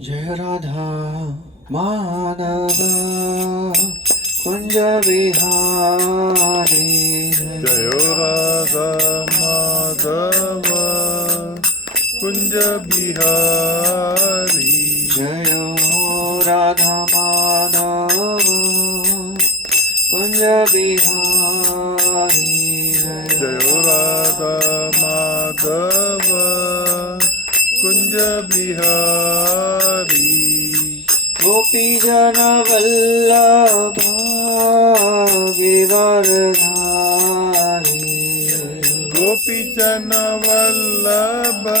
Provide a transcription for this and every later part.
Jaya Radha Madhava Kunja Vihari Jaya Radha Madhava Kunja Bihari Jaya Radha Madhava Kunja Bihari Jaya Radha Madhava Kunja Bihari Gopi Jana Vallabha Giridhari Gopi Chana Vallabha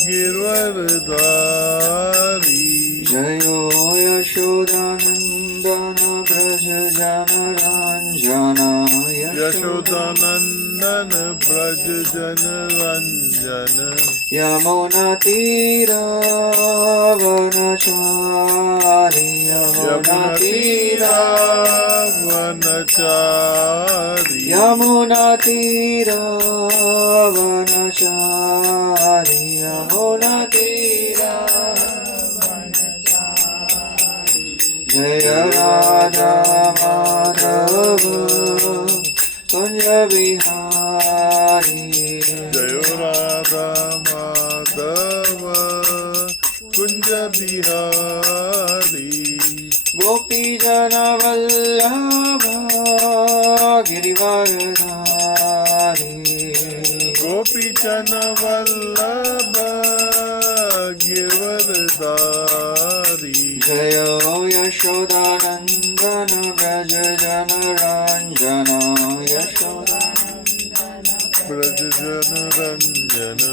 Giridhari Jayo Yashodanandana Braja Jana Ranjana Yashodanandana Braj Jana Ranjana Yamuna Tira Vanachari Yamuna Tira Vanachari Yamuna Tira Vanachari Yamuna Tira Jaya Radha Madhava Kunja Bihari Jaya Radha Madhava Kunja Bihari Gopi Jana Vallabha Giridhari Gopi Chana Vallabha Giridhari Jaya Yashodanandana Braja Jana Ranjana Yashodanandana Braj Jana Ranjana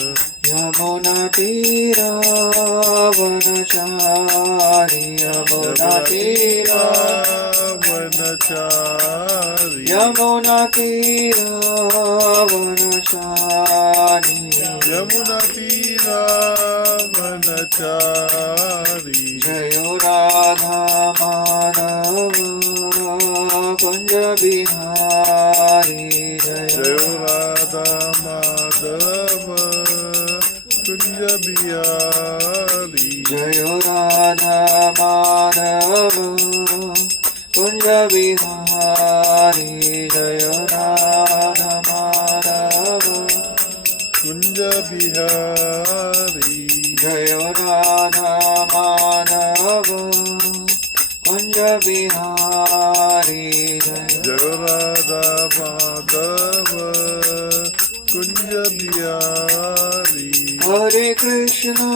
Yamuna Tira Vanachari Yamuna Tira Vanachari Yamuna Tira Vanachari Yamuna Tira Vanachari Jaya Radha Madhava Kunja Bihari Jaya Radha Madhava Kunja Bihari Jaya Radha Madhava Kunja Bihari Jaya Radha Madhava Kunja Bihari Jaya Radha Madhava Kunja Bihari Jaya Radha Madhava Kunja Bihari Hare Krishna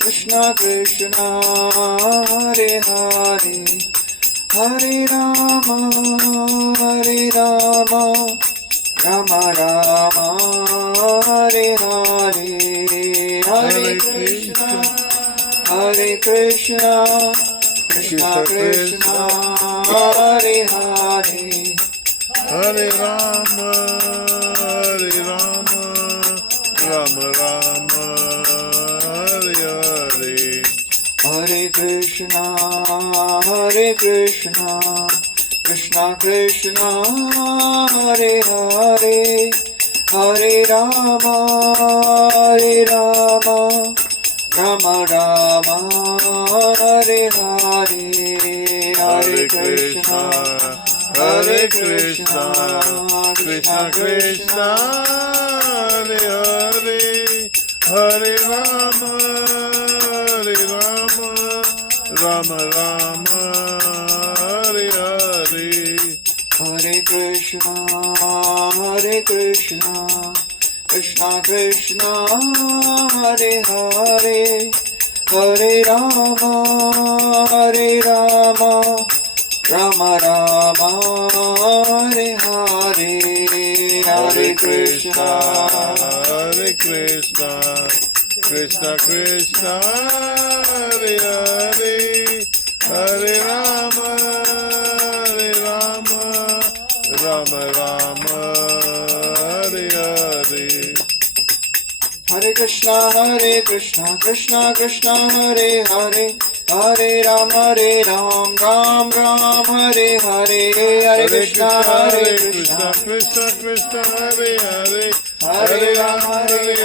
Krishna Krishna Hare Hare Hare Rama Rama Rama Hare Hare Hare Krishna Krishna Krishna Hare Hare Hare Rama Rama Rama Hare Hare Hare Krishna Krishna Krishna Hare Hare Hare Rama Rama Rama Hare Hare Hare Krishna Krishna Krishna Hare Hare Hare Rama Rama Rama Hare Hare Hare Krishna Krishna Krishna Hare Hare Hare Rama Rama Rama Hare Hare Hare Krishna Krishna Krishna Hare Hare Hare Rama Rama Rama Hare Hare Hare Krishna Krishna Krishna Hare Hare Hare Ram Ram Ram Hare Hare Hare Krishna Krishna Krishna Hare Hare Hare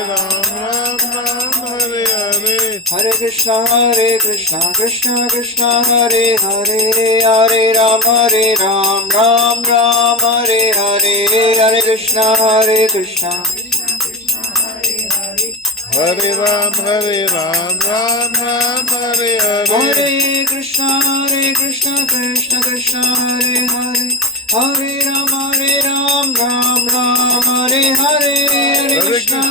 Ram Ram Krishna Krishna Krishna Hare Hare, Hare Ram Ram Ram Hare Hare, Hare Krishna Krishna. Hare Ram, Ram Ram, Hare Hare. Hare Krishna Krishna Krishna Hare Hare, Hare Ram Ram Ram Hare Hare, Hare Krishna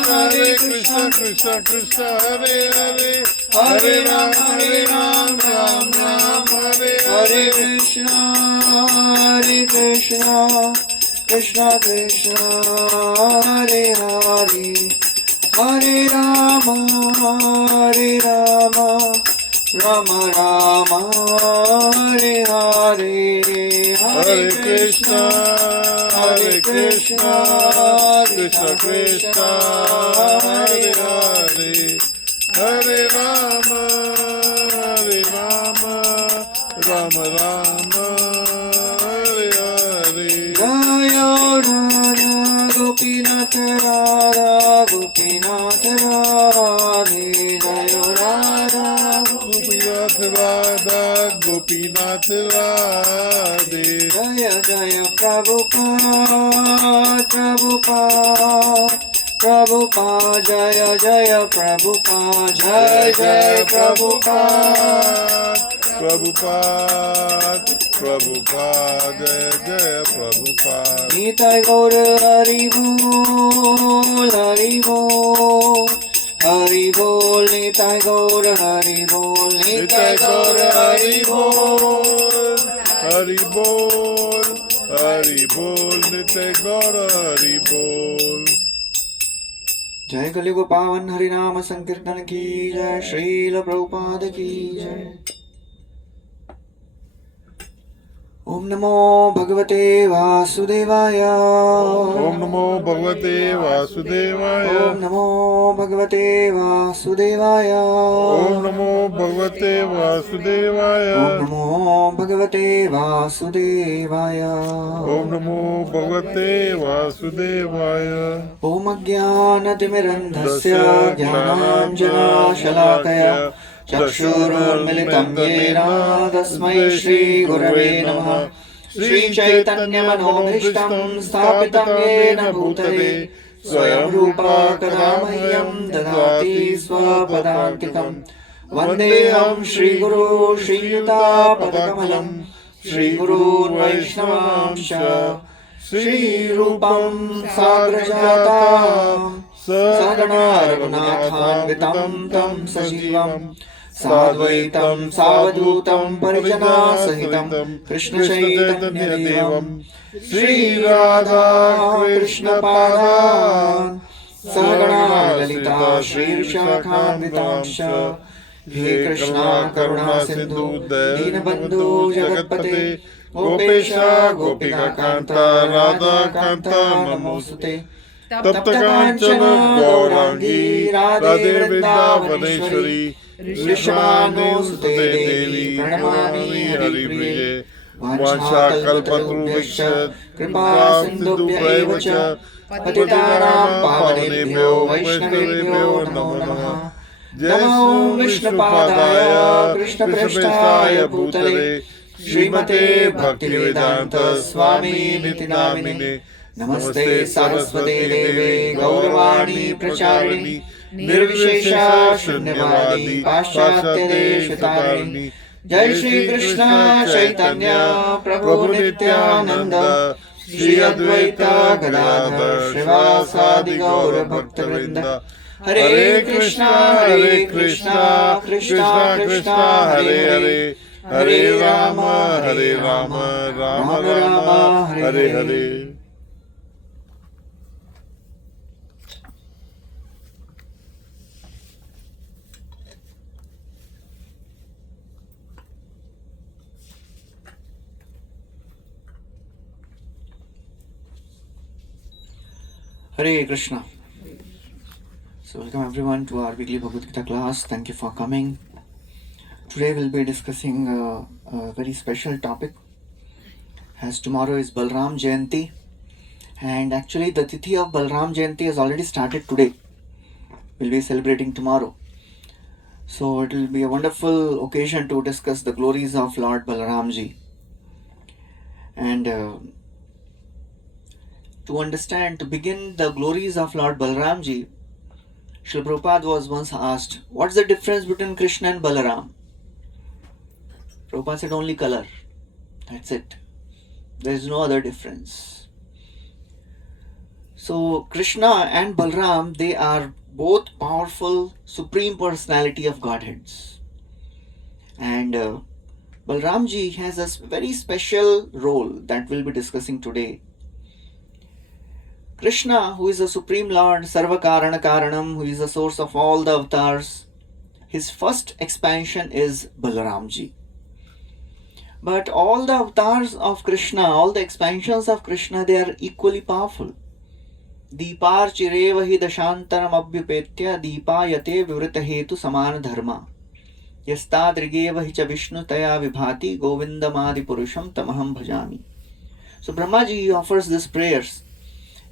Krishna Krishna Krishna Hare Hare. Hare Ram Ram Ram Hare Hare Krishna Krishna Krishna Hare Hare, Hare Rama Rama Rama Hare Hare, Hare Krishna Krishna Krishna Hare Hare. Hare Rama Rama Rama Hare Hare. Jaya Radha Gopinath Radha Gopinath Radhe, Jaya Radha Gopinath Radha Gopinath Radhe. Jaya Jaya Prabhupada Prabhupada Prabhupada, Jaya Jaya Prabhupada, Jaya Jaya Prabhupada. Prabhupada, Prabhupada, Jaya Prabhupada. Nitai Gaur Hari Bol, Hari Bol, Hari Bol, Nitai Gaur Hari Bol, Nitai Gaur Hari Bol, Hari Bol, Hari Bol, Nitai Gaur Hari Bol. जय कलियुग पावन हरिनाम संकीर्तन की जय, श्रील प्रभुपाद की जय। ओम नमो भगवते वासुदेवाय, ओम नमो भगवते वासुदेवाय, ओम नमो भगवते वासुदेवाय, ओम नमो भगवते वासुदेवाय, ओम नमो भगवते वासुदेवाय, ओम नमो भगवते वासुदेवाय। ओम अज्ञानतिमिरन्धस्य ज्ञानाञ्जनशलाकया चक्षुरुन्मिलितं येन तस्मै श्रीगुरवे नमः। श्रीचैतन्यमनोभीष्टं स्थापितं येन भूतले स्वयं रूपा कदा मह्यं ददाति स्वपदान्तिकं। वन्देऽहं श्रीगुरो श्रीयुतापदकमलं, श्रीगुरुर्वैष्णवांश्च श्रीरूपं साग्रजातं सगणा रघुनाथान्वितं तं सजीवं साद्वैतं सावधूतं परिजनसहितं कृष्णचैतन्यदेवं श्रीराधा कृष्णपादान् सगणा ललिता श्रीविशाखान्वितांश्च। हे कृष्णा करुणा सिन्धु दीनबन्धु जगत्पते गोपेश गोपिकान्ता राधाकान्ता नमोस्तुते। तप्त कांचन गौरांगी राधे वृंदावनेश्वरी वृषभानुसुते देवी प्रणमामि हरिप्रिये। वाञ्छाकल्पतरुभ्यश्च कृपा सिन्धुभ्यैव च पतितानां पावनेभ्यो वैष्णवेभ्यो नमो नमः। नमो विष्णुपादाय कृष्णप्रेष्ठाय भूतले श्रीमते भक्तिवेदान्त स्वामिनिति नामिने। नमस्ते सारस्वते देवे गौरवाणी प्रचारिणी निर्विशेषा शून्यवादी पाश्चात्यदेशतारिणी। जय श्री कृष्ण चैतन्य प्रभु नित्यानंद श्री अद्वैत गदाधर श्रीवासादि गौर भक्तवृंद। हरे कृष्णा कृष्णा कृष्णा हरे हरे, हरे Ram Ram Ram Hare Hare. Hare Krishna. So welcome everyone to our weekly Bhagavad Gita class. Thank you for coming. Today we'll be discussing a very special topic, as tomorrow is Balarama Jayanti, and actually the tithi of Balarama Jayanti has already started today. We'll be celebrating tomorrow. So it will be a wonderful occasion to discuss the glories of Lord Balaramji. And to begin the glories of Lord Balaramji, Srila Prabhupada was once asked, what's the difference between Krishna and Balaram? Prabhupada said, only color. That's it. There is no other difference. So Krishna and Balaram, they are both powerful Supreme Personality of Godheads. And Balaramji has a very special role that we'll be discussing today. Krishna, who is the Supreme Lord, Sarva Karana Karanam, who is the source of all the avatars, his first expansion is Balaramji. But all the avatars of Krishna, all the expansions of Krishna, they are equally powerful. Deepar chireva hi dashantaram abhyupetya deepayate vivrita hetu samana dharma. Yastadrigeva hi cha vishnu taya vibhati govindamadi purusham tamaham bhajami. So Brahmaji offers these prayers.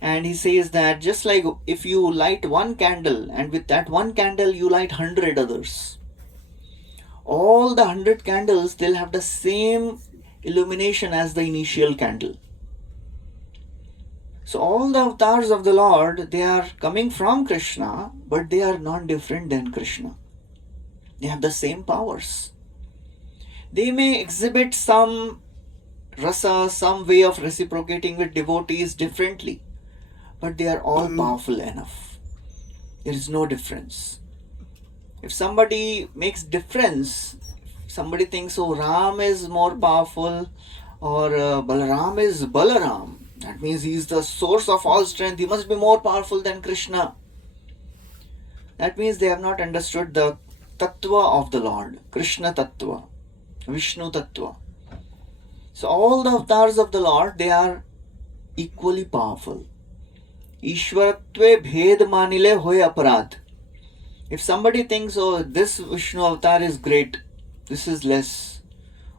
And he says that just like if you light one candle and with that one candle you light 100 others, all the 100 candles, they'll have the same illumination as the initial candle. So all the avatars of the Lord, they are coming from Krishna, but they are not different than Krishna. They have the same powers. They may exhibit some rasa, some way of reciprocating with devotees differently, but they are all powerful enough. There is no difference. If somebody makes difference, somebody thinks, oh, Ram is more powerful or Balaram is Balaram, that means he is the source of all strength, he must be more powerful than Krishna. That means they have not understood the Tattva of the Lord, Krishna Tattva, Vishnu Tattva. So all the avatars of the Lord, they are equally powerful. Ishwaratve bhed manile hoy aparad. If somebody thinks, oh, this Vishnu avatar is great, this is less.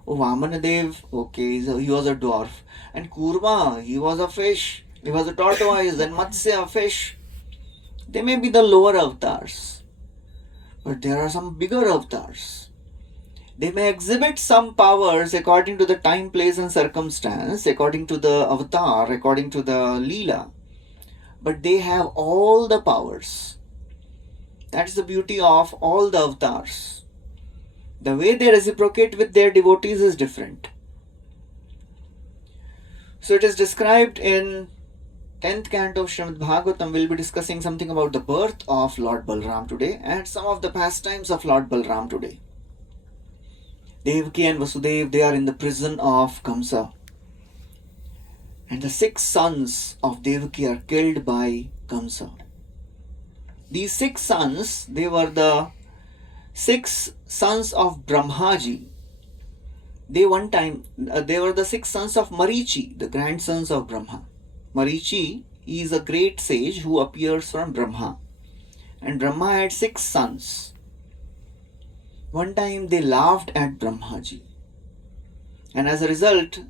Oh, Vamanadev, okay, so he was a dwarf. And Kurma, he was a fish. He was a tortoise. And Matsya, a fish. They may be the lower avatars. But there are some bigger avatars. They may exhibit some powers according to the time, place and circumstance, according to the avatar, according to the Leela. But they have all the powers. That's the beauty of all the avatars. The way they reciprocate with their devotees is different. So it is described in 10th canto of Srimad Bhagavatam. We'll be discussing something about the birth of Lord Balaram today and some of the pastimes of Lord Balaram today. Devaki and Vasudev, they are in the prison of Kamsa. And the 6 sons of Devaki are killed by Kamsa. These 6 sons, they were the 6 sons of Brahmaji. They were the 6 sons of Marichi, the grandsons of Brahma. Marichi is a great sage who appears from Brahma. And Brahma had 6 sons. One time they laughed at Brahmaji. And as a result,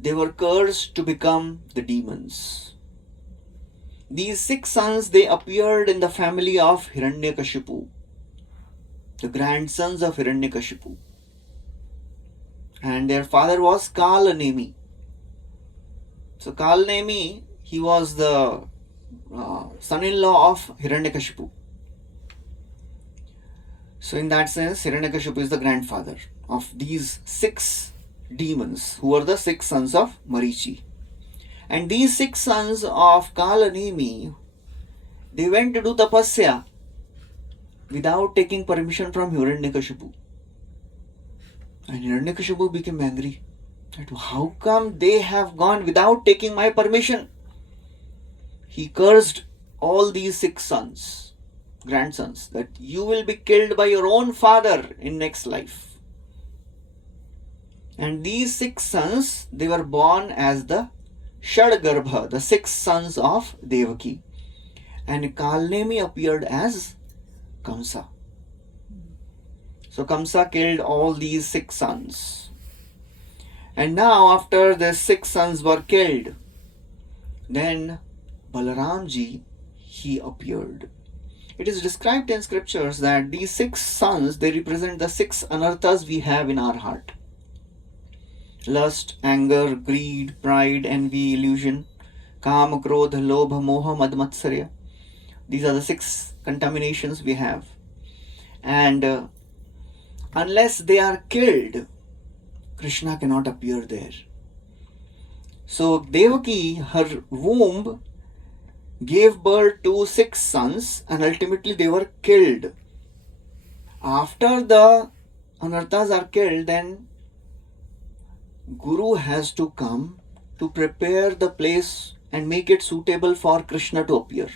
they were cursed to become the demons. These 6 sons, they appeared in the family of Hiranyakashipu, the grandsons of Hiranyakashipu. And their father was Kalanemi. So Kalanemi, he was the son-in-law of Hiranyakashipu. So in that sense, Hiranyakashipu is the grandfather of these 6 demons who are the 6 sons of Marichi. And these 6 sons of Kalanemi, they went to do tapasya without taking permission from Hiranyakashipu. And Hiranyakashipu became angry. That how come they have gone without taking my permission? He cursed all these 6 sons, grandsons, that you will be killed by your own father in next life. And these 6 sons, they were born as the Shadgarbha, the 6 sons of Devaki. And Kalnemi appeared as Kamsa. So Kamsa killed all these 6 sons. And now after the 6 sons were killed, then Balaramji, he appeared. It is described in scriptures that these 6 sons, they represent the 6 anarthas we have in our heart. Lust, anger, greed, pride, envy, illusion, Kam, Krodha, Lobha, Moha, Mad, Matsarya. These are the 6 contaminations we have. And unless they are killed, Krishna cannot appear there. So Devaki, her womb, gave birth to 6 sons and ultimately they were killed. After the anarthas are killed, then Guru has to come to prepare the place and make it suitable for Krishna to appear.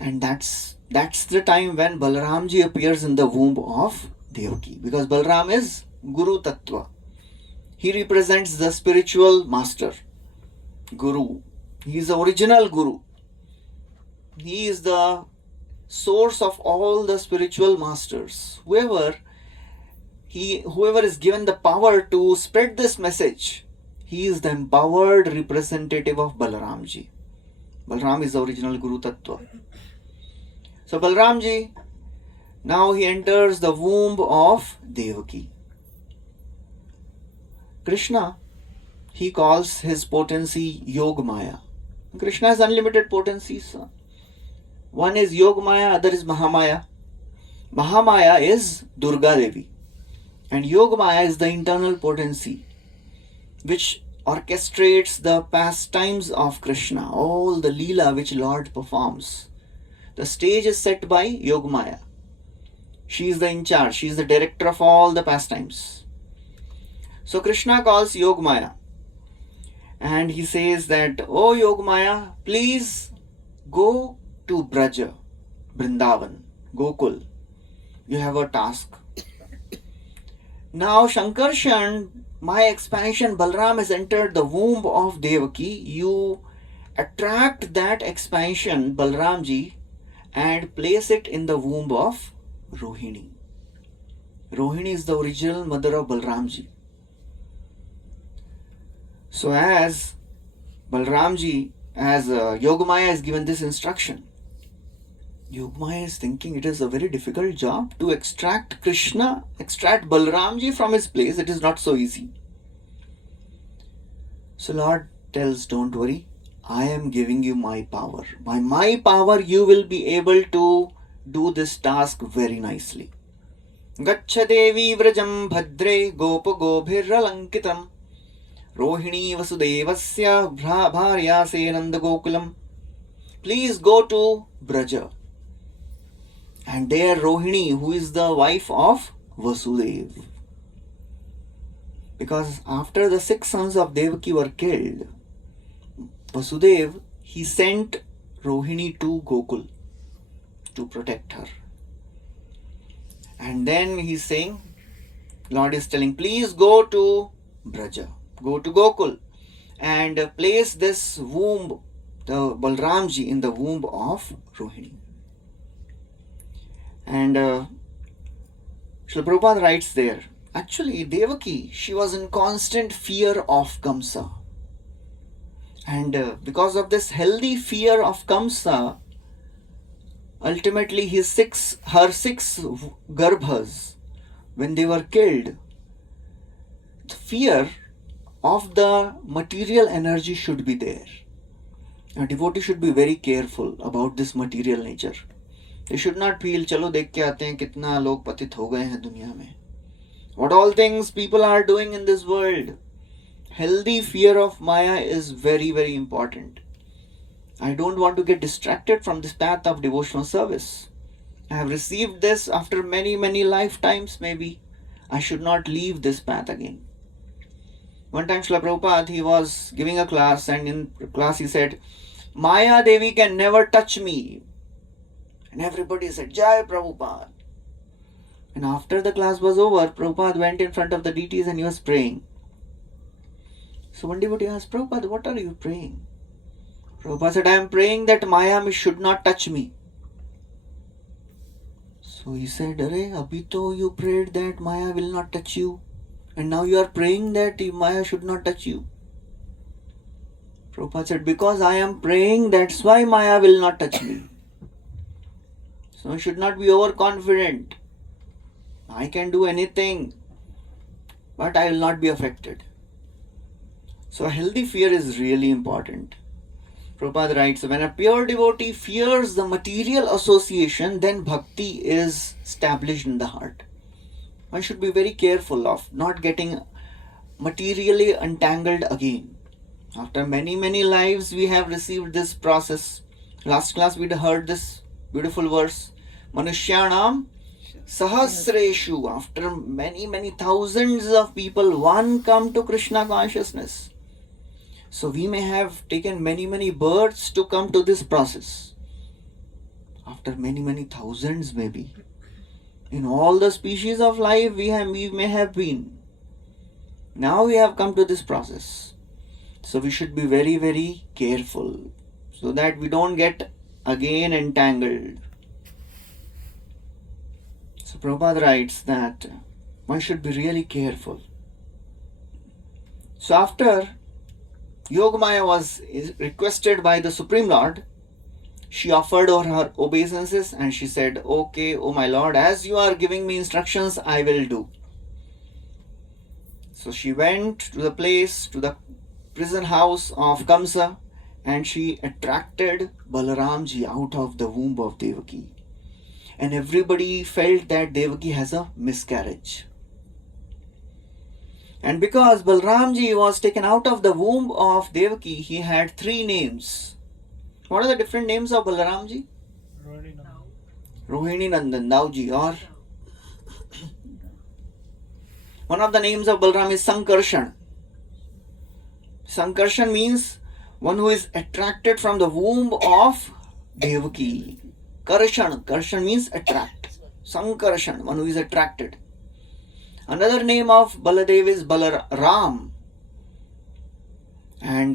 And that's the time when Balaramji appears in the womb of Devaki, because Balaram is Guru Tattva. He represents the spiritual master, Guru. He is the original Guru. He is the source of all the spiritual masters. Whoever is given the power to spread this message, he is the empowered representative of Balaramji. Balaram is the original Guru Tattva. So Balaramji, now he enters the womb of Devaki. Krishna, he calls his potency Yogamaya. Krishna has unlimited potencies. One is Yogamaya, other is Mahamaya. Mahamaya is Durga Devi. And Yogamaya is the internal potency which orchestrates the pastimes of Krishna, all the Leela which Lord performs. The stage is set by Yogamaya. She is the in charge, she is the director of all the pastimes. So Krishna calls Yogamaya and he says that, "Oh Yogamaya, please go to Braja, Vrindavan, Gokul. You have a task." Now Shankarshan, my expansion, Balaram has entered the womb of Devaki. You attract that expansion, Balaramji, and place it in the womb of Rohini. Rohini is the original mother of Balaramji. So as Balaramji, as Yogamaya is given this instruction, Yogamaya is thinking it is a very difficult job to extract Balaramji from his place. It is not so easy. So Lord tells, don't worry, I am giving you my power. By my power you will be able to do this task very nicely. Gaccha devi vrajam bhadre gopa gobhirralankitam Rohini vasudevasya bharya senanda gokulam. Please go to Braja. And there Rohini, who is the wife of Vasudeva. Because after the 6 sons of Devaki were killed, Vasudeva, he sent Rohini to Gokul to protect her. And then he's saying, Lord is telling, please go to Braja, go to Gokul and place this womb, the Balramji, in the womb of Rohini. And Srila Prabhupada writes there, actually Devaki, she was in constant fear of Kamsa. And because of this healthy fear of Kamsa, ultimately her 6 garbhas, when they were killed, the fear of the material energy should be there. A devotee should be very careful about this material nature. They should not feel, चलो देख के आते हैं कितना लोग पतित हो गए हैं दुनिया में. What all things people are doing in this world. Healthy fear of Maya is very, very important. I don't want to get distracted from this path of devotional service. I have received this after many, many lifetimes maybe. I should not leave this path again. One time Srila Prabhupada, he was giving a class and in class he said, Maya Devi can never touch me. And everybody said, Jai Prabhupada. And after the class was over, Prabhupada went in front of the deities and he was praying. So one devotee asked, Prabhupada, what are you praying? Prabhupada said, I am praying that Maya should not touch me. So he said, Arey, abhi to you prayed that Maya will not touch you. And now you are praying that Maya should not touch you. Prabhupada said, because I am praying, that's why Maya will not touch me. So you should not be overconfident. I can do anything, but I will not be affected. So a healthy fear is really important. Prabhupada writes, when a pure devotee fears the material association, then bhakti is established in the heart. One should be very careful of not getting materially entangled again. After many, many lives, we have received this process. Last class we heard this beautiful verse. Manushyanam Sahasreshu. After many, many thousands of people, one come to Krishna consciousness. So we may have taken many, many births to come to this process. After many, many thousands maybe. In all the species of life we may have been. Now we have come to this process. So we should be very, very careful so that we don't get again entangled. So Prabhupada writes that one should be really careful. So after Yogamaya was requested by the Supreme Lord, she offered her obeisances and she said, okay, oh my Lord, as you are giving me instructions, I will do. So she went to the place, to the prison house of Kamsa, and she attracted Balaramji out of the womb of Devaki. And everybody felt that Devaki has a miscarriage. And because Balaramji was taken out of the womb of Devaki, he had 3 names. What are the different names of Balaramji? Rohini Nandan, Dauji, or one of the names of Balaram is Sankarshan. Sankarshan means one who is attracted from the womb of Devaki. Karshan means attract. Sankarshan, one who is attracted. Another name of Baladev is Balarama. And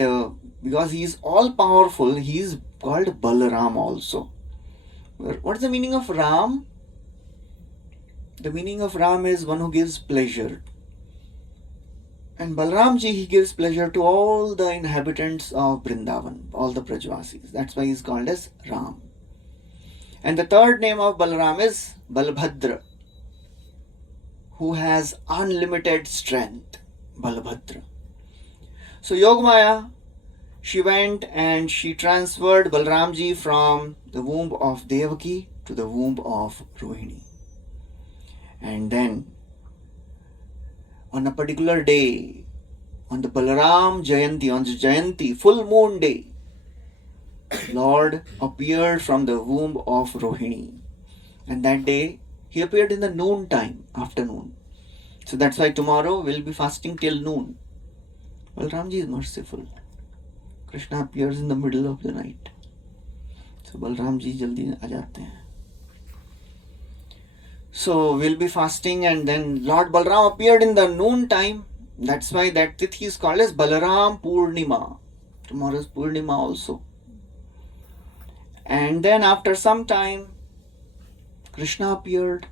because he is all powerful, he is called Balarama also. What is the meaning of Ram? The meaning of Ram is one who gives pleasure. And Balaramji, he gives pleasure to all the inhabitants of Vrindavan, all the Brajvasis. That's why he is called as Ram. And the third name of Balaram is Balbhadra, who has unlimited strength. Balbhadra. So Yogamaya, she went and she transferred Balaramji from the womb of Devaki to the womb of Rohini. And then on a particular day, on the Balaram Jayanti, on the Jayanti, full moon day, Lord appeared from the womb of Rohini. And that day, he appeared in the noon time, afternoon. So that's why tomorrow we'll be fasting till noon. Balaramji is merciful. Krishna appears in the middle of the night. So Balaramji jaldi aa jate hain. So we'll be fasting and then Lord Balaram appeared in the noon time. That's why that Tithi is called as Balaram Purnima. Tomorrow is Purnima also. And then after some time, Krishna appeared.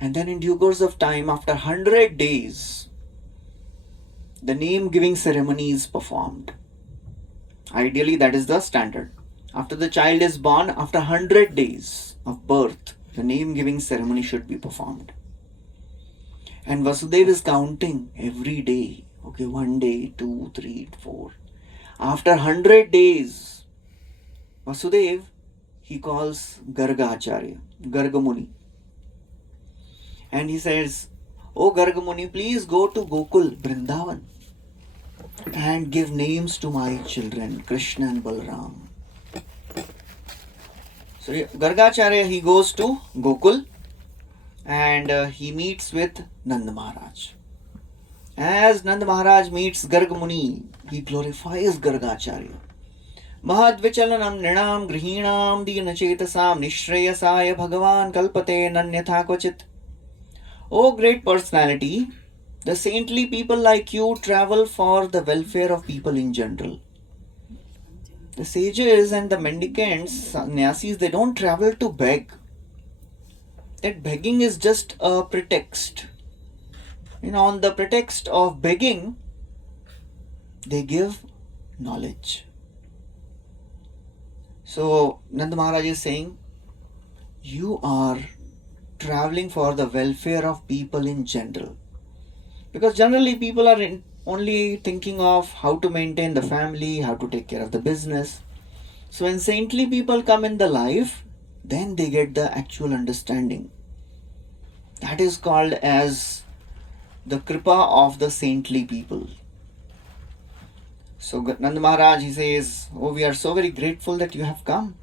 And then in due course of time, after 100 days, the name giving ceremony is performed. Ideally, that is the standard. After the child is born, after 100 days of birth, the name giving ceremony should be performed. And Vasudev is counting every day. Okay, 1 day, 2, 3, 4. After 100 days, Vasudev, he calls Garga Acharya, Garga Muni. And he says, "Oh Garga Muni, please go to Gokul, Vrindavan, and give names to my children, Krishna and Balaram." So Gargacharya, he goes to Gokul and he meets with Nanda Maharaj. As Nanda Maharaj meets Garga Muni, he glorifies Gargacharya. Mahadvichalanam nrinam grihinam dinachetasam nishreyasaya bhagavan kalpate nanyatha kvachit. O great personality, the saintly people like you travel for the welfare of people in general. The sages and the mendicants, sannyasis, they don't travel to beg. That begging is just a pretext. On the pretext of begging, they give knowledge. So Nanda Maharaj is saying, you are traveling for the welfare of people in general. Because generally people are only thinking of how to maintain the family, how to take care of the business. So when saintly people come in the life, then they get the actual understanding. That is called as the kripa of the saintly people. So Nand Maharaj, he says, oh, we are so very grateful that you have come.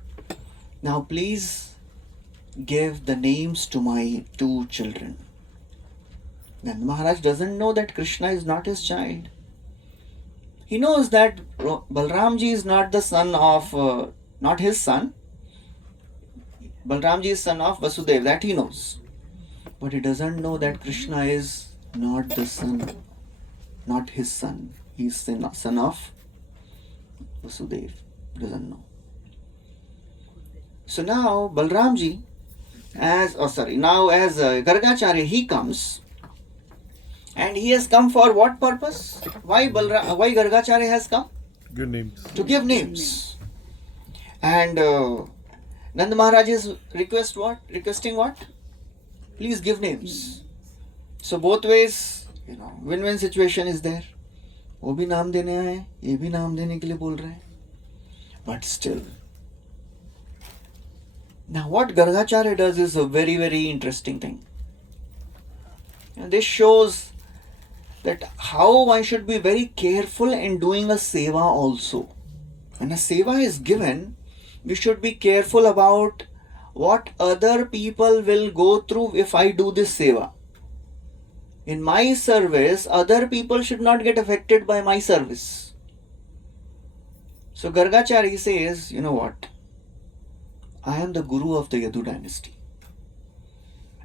Now please give the names to my two children. Nand Maharaj doesn't know that Krishna is not his child. He knows that Balramji is not the son of, not his son. Balramji is son of Vasudev, that he knows. But he doesn't know that Krishna is not the son, not his son. He is son of Vasudev. Doesn't know. So now Balramji, as Gargacharya, he comes, and he has come for what purpose? Why Gargacharya has come? Good names. To give names. And Nand Maharaj is requesting what? Please give names. So both ways, win-win situation is there. वो भी नाम देने आए, ये भी नाम देने के लिए बोल रहे हैं. But still. Now what Gargacharya does is a very, very interesting thing. And this shows that how one should be very careful in doing a seva also. When a seva is given, we should be careful about what other people will go through if I do this seva. In my service, other people should not get affected by my service. So Gargacharya says, you know what? I am the guru of the Yadu dynasty.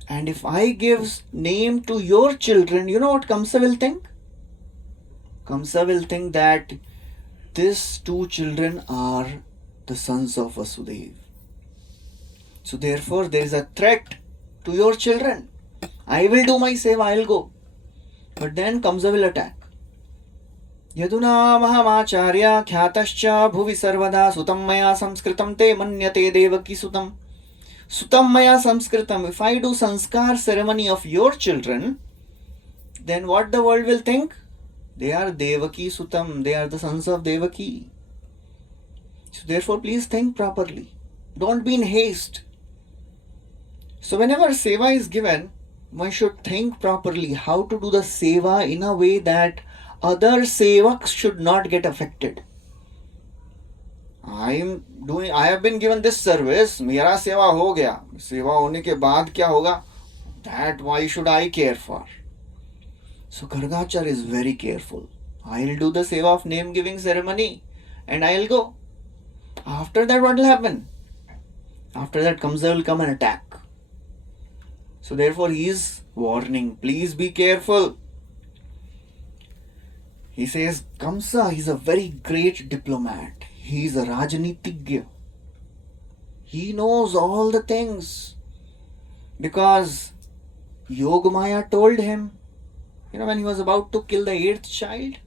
And if I give name to your children, you know what Kamsa will think? Kamsa will think that these two children are the sons of Vasudeva. So therefore there is a threat to your children. I will do my seva, I will go. But then Kamsa will attack. Yaduna mahamacharya khyatascha bhuvi sarvada sutam maya samskritam te manyate devaki sutam. Sutam maya samskritam. If I do sanskar ceremony of your children, then what the world will think? They are Devaki Sutam. They are the sons of Devaki. So therefore please think properly. Don't be in haste. So whenever seva is given, one should think properly how to do the seva in a way that other sevaks should not get affected. I have been given this service, मेरा सेवा हो गया, सेवा होने के बाद क्या होगा? That why should I care for? So Gargacharya is very careful. I will do the seva of name giving ceremony and I will go. After that what will happen? After that Kamsa will come and attack. So therefore he is warning, please be careful. He says Kamsa, he is a very great diplomat. He is a Rajanitigya. He knows all the things. Because Yogamaya told him, when he was about to kill the 8th child,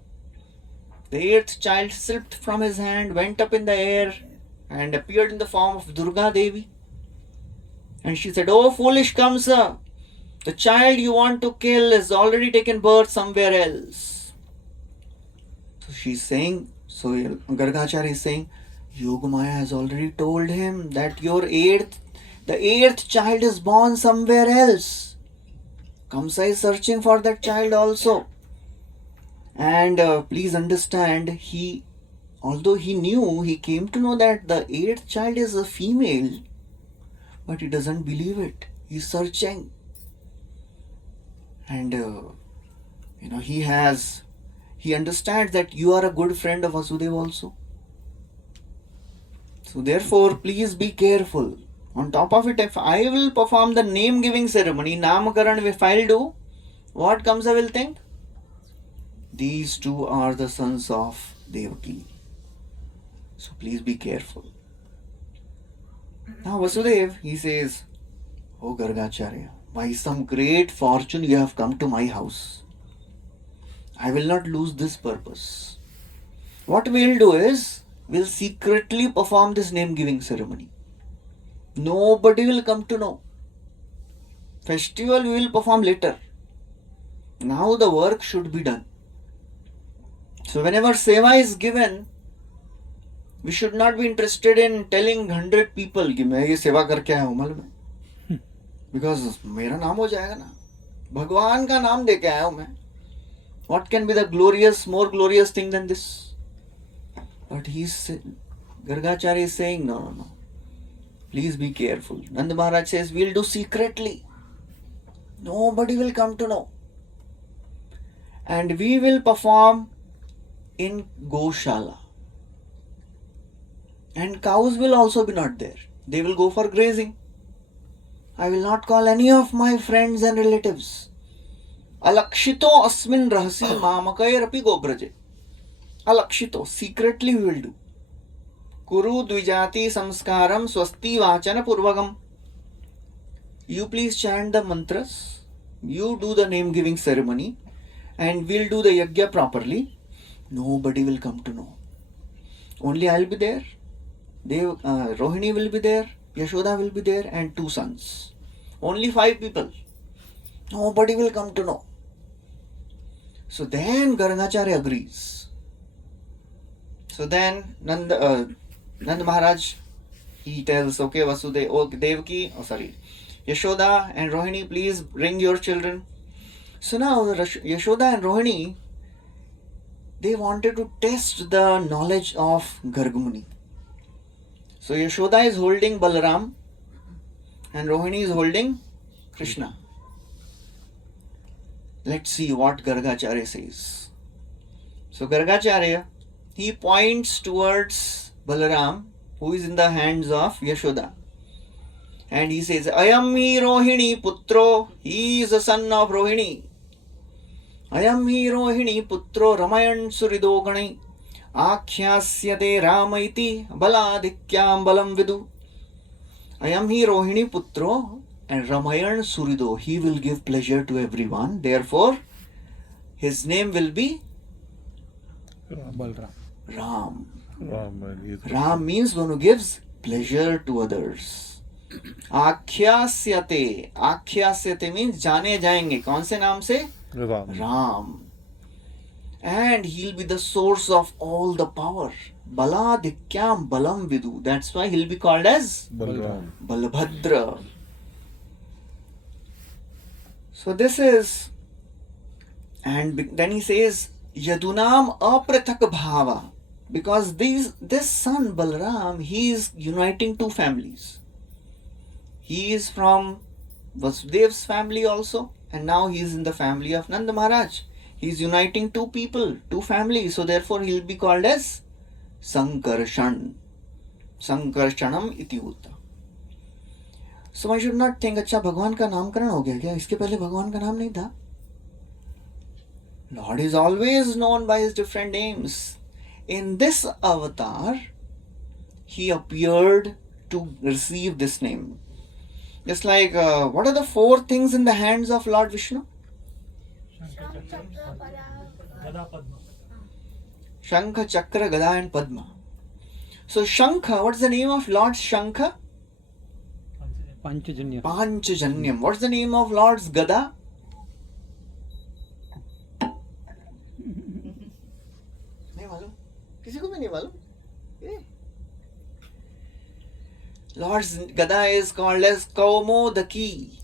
the 8th child slipped from his hand, went up in the air and appeared in the form of Durga Devi. And she said, oh foolish Kamsa, the child you want to kill has already taken birth somewhere else. So she's saying, so Gargacharya is saying, Yogamaya has already told him that the 8th child is born somewhere else. Kamsa is searching for that child also. And please understand, although he knew, he came to know that the 8th child is a female, but he doesn't believe it. He's searching. And, he understands that you are a good friend of Vasudeva also. So therefore, please be careful. On top of it, if I will perform the name giving ceremony, Namakaran, if I'll do, what Kamsa will think? These two are the sons of Devaki. So please be careful. Now Vasudeva, he says, oh Gargacharya, by some great fortune you have come to my house. I will not lose this purpose. What we'll do is, we'll secretly perform this name giving ceremony. Nobody will come to know. Festival we will perform later. Now the work should be done. So whenever seva is given, we should not be interested in telling 100 people कि मैं ये सेवा करके आया हूँ मालूम है, because मेरा नाम हो जाएगा ना, भगवान का नाम दे के आया हूँ मैं. What can be the more glorious thing than this? But Gargacharya is saying, no. Please be careful. Nanda Maharaj says, we'll do secretly. Nobody will come to know. And we will perform in Goshala. And cows will also be not there. They will go for grazing. I will not call any of my friends and relatives. Alakshito asmin rahasi mamakairapi gobraje. Alakshito, secretly we will do. Kuru dvijati samskaram swasti vachana purvagam. You please chant the mantras. You do the name giving ceremony. And we'll do the yajna properly. Nobody will come to know. Only I'll be there. Rohini will be there. Yashoda will be there. And 2 sons. Only 5 people. Nobody will come to know. So then Gargacharya agrees. So then Nanda Maharaj, he tells, okay, Devaki, Yashoda and Rohini, please bring your children. So now Yashoda and Rohini, they wanted to test the knowledge of Gargmuni. So Yashoda is holding Balaram and Rohini is holding Krishna. Let's see what Gargacharya says. So Gargacharya, he points towards Balaram, who is in the hands of Yashoda. And he says, Ayam hi Rohini putro, he is the son of Rohini. Ayam hi Rohini putro Ramayan suridogani, akhyaasyate Ramaiti baladikyam balam vidu. Ayam hi Rohini putro, and Ramayan surido, he will give pleasure to everyone. Therefore, his name will be Ram. Ram means one who gives pleasure to others. Akhyaasyate. Akhyaasyate means जाने जाएंगे. कौन से नाम से? Ram. And he'll be the source of all the power. Baladikyam balam vidu. That's why he'll be called as Balabhadra. So this is, and then he says, Yadunam aprathak bhava. Because this son Balaram, he is uniting 2 families. He is from Vasudev's family also, and now he is in the family of Nanda Maharaj. He is uniting 2 people, 2 families, so therefore he will be called as Sankarshan. Sankarshanam iti uta. So I should not think, अच्छा भगवान का नामकरण हो गया क्या? इसके पहले भगवान का नाम नहीं था. Lord is always known by his different names. In this avatar, he appeared to receive this name. Just like, what are the 4 things in the hands of Lord Vishnu? Shankha, Chakra, Gada and Padma. So Shankha, what's the name of Lord Shankha? Panchajanyam. What's the name of Lord's Gada? नहीं मालूम, किसी को भी नहीं मालूम. Lord's Gada is called as Kaumodaki.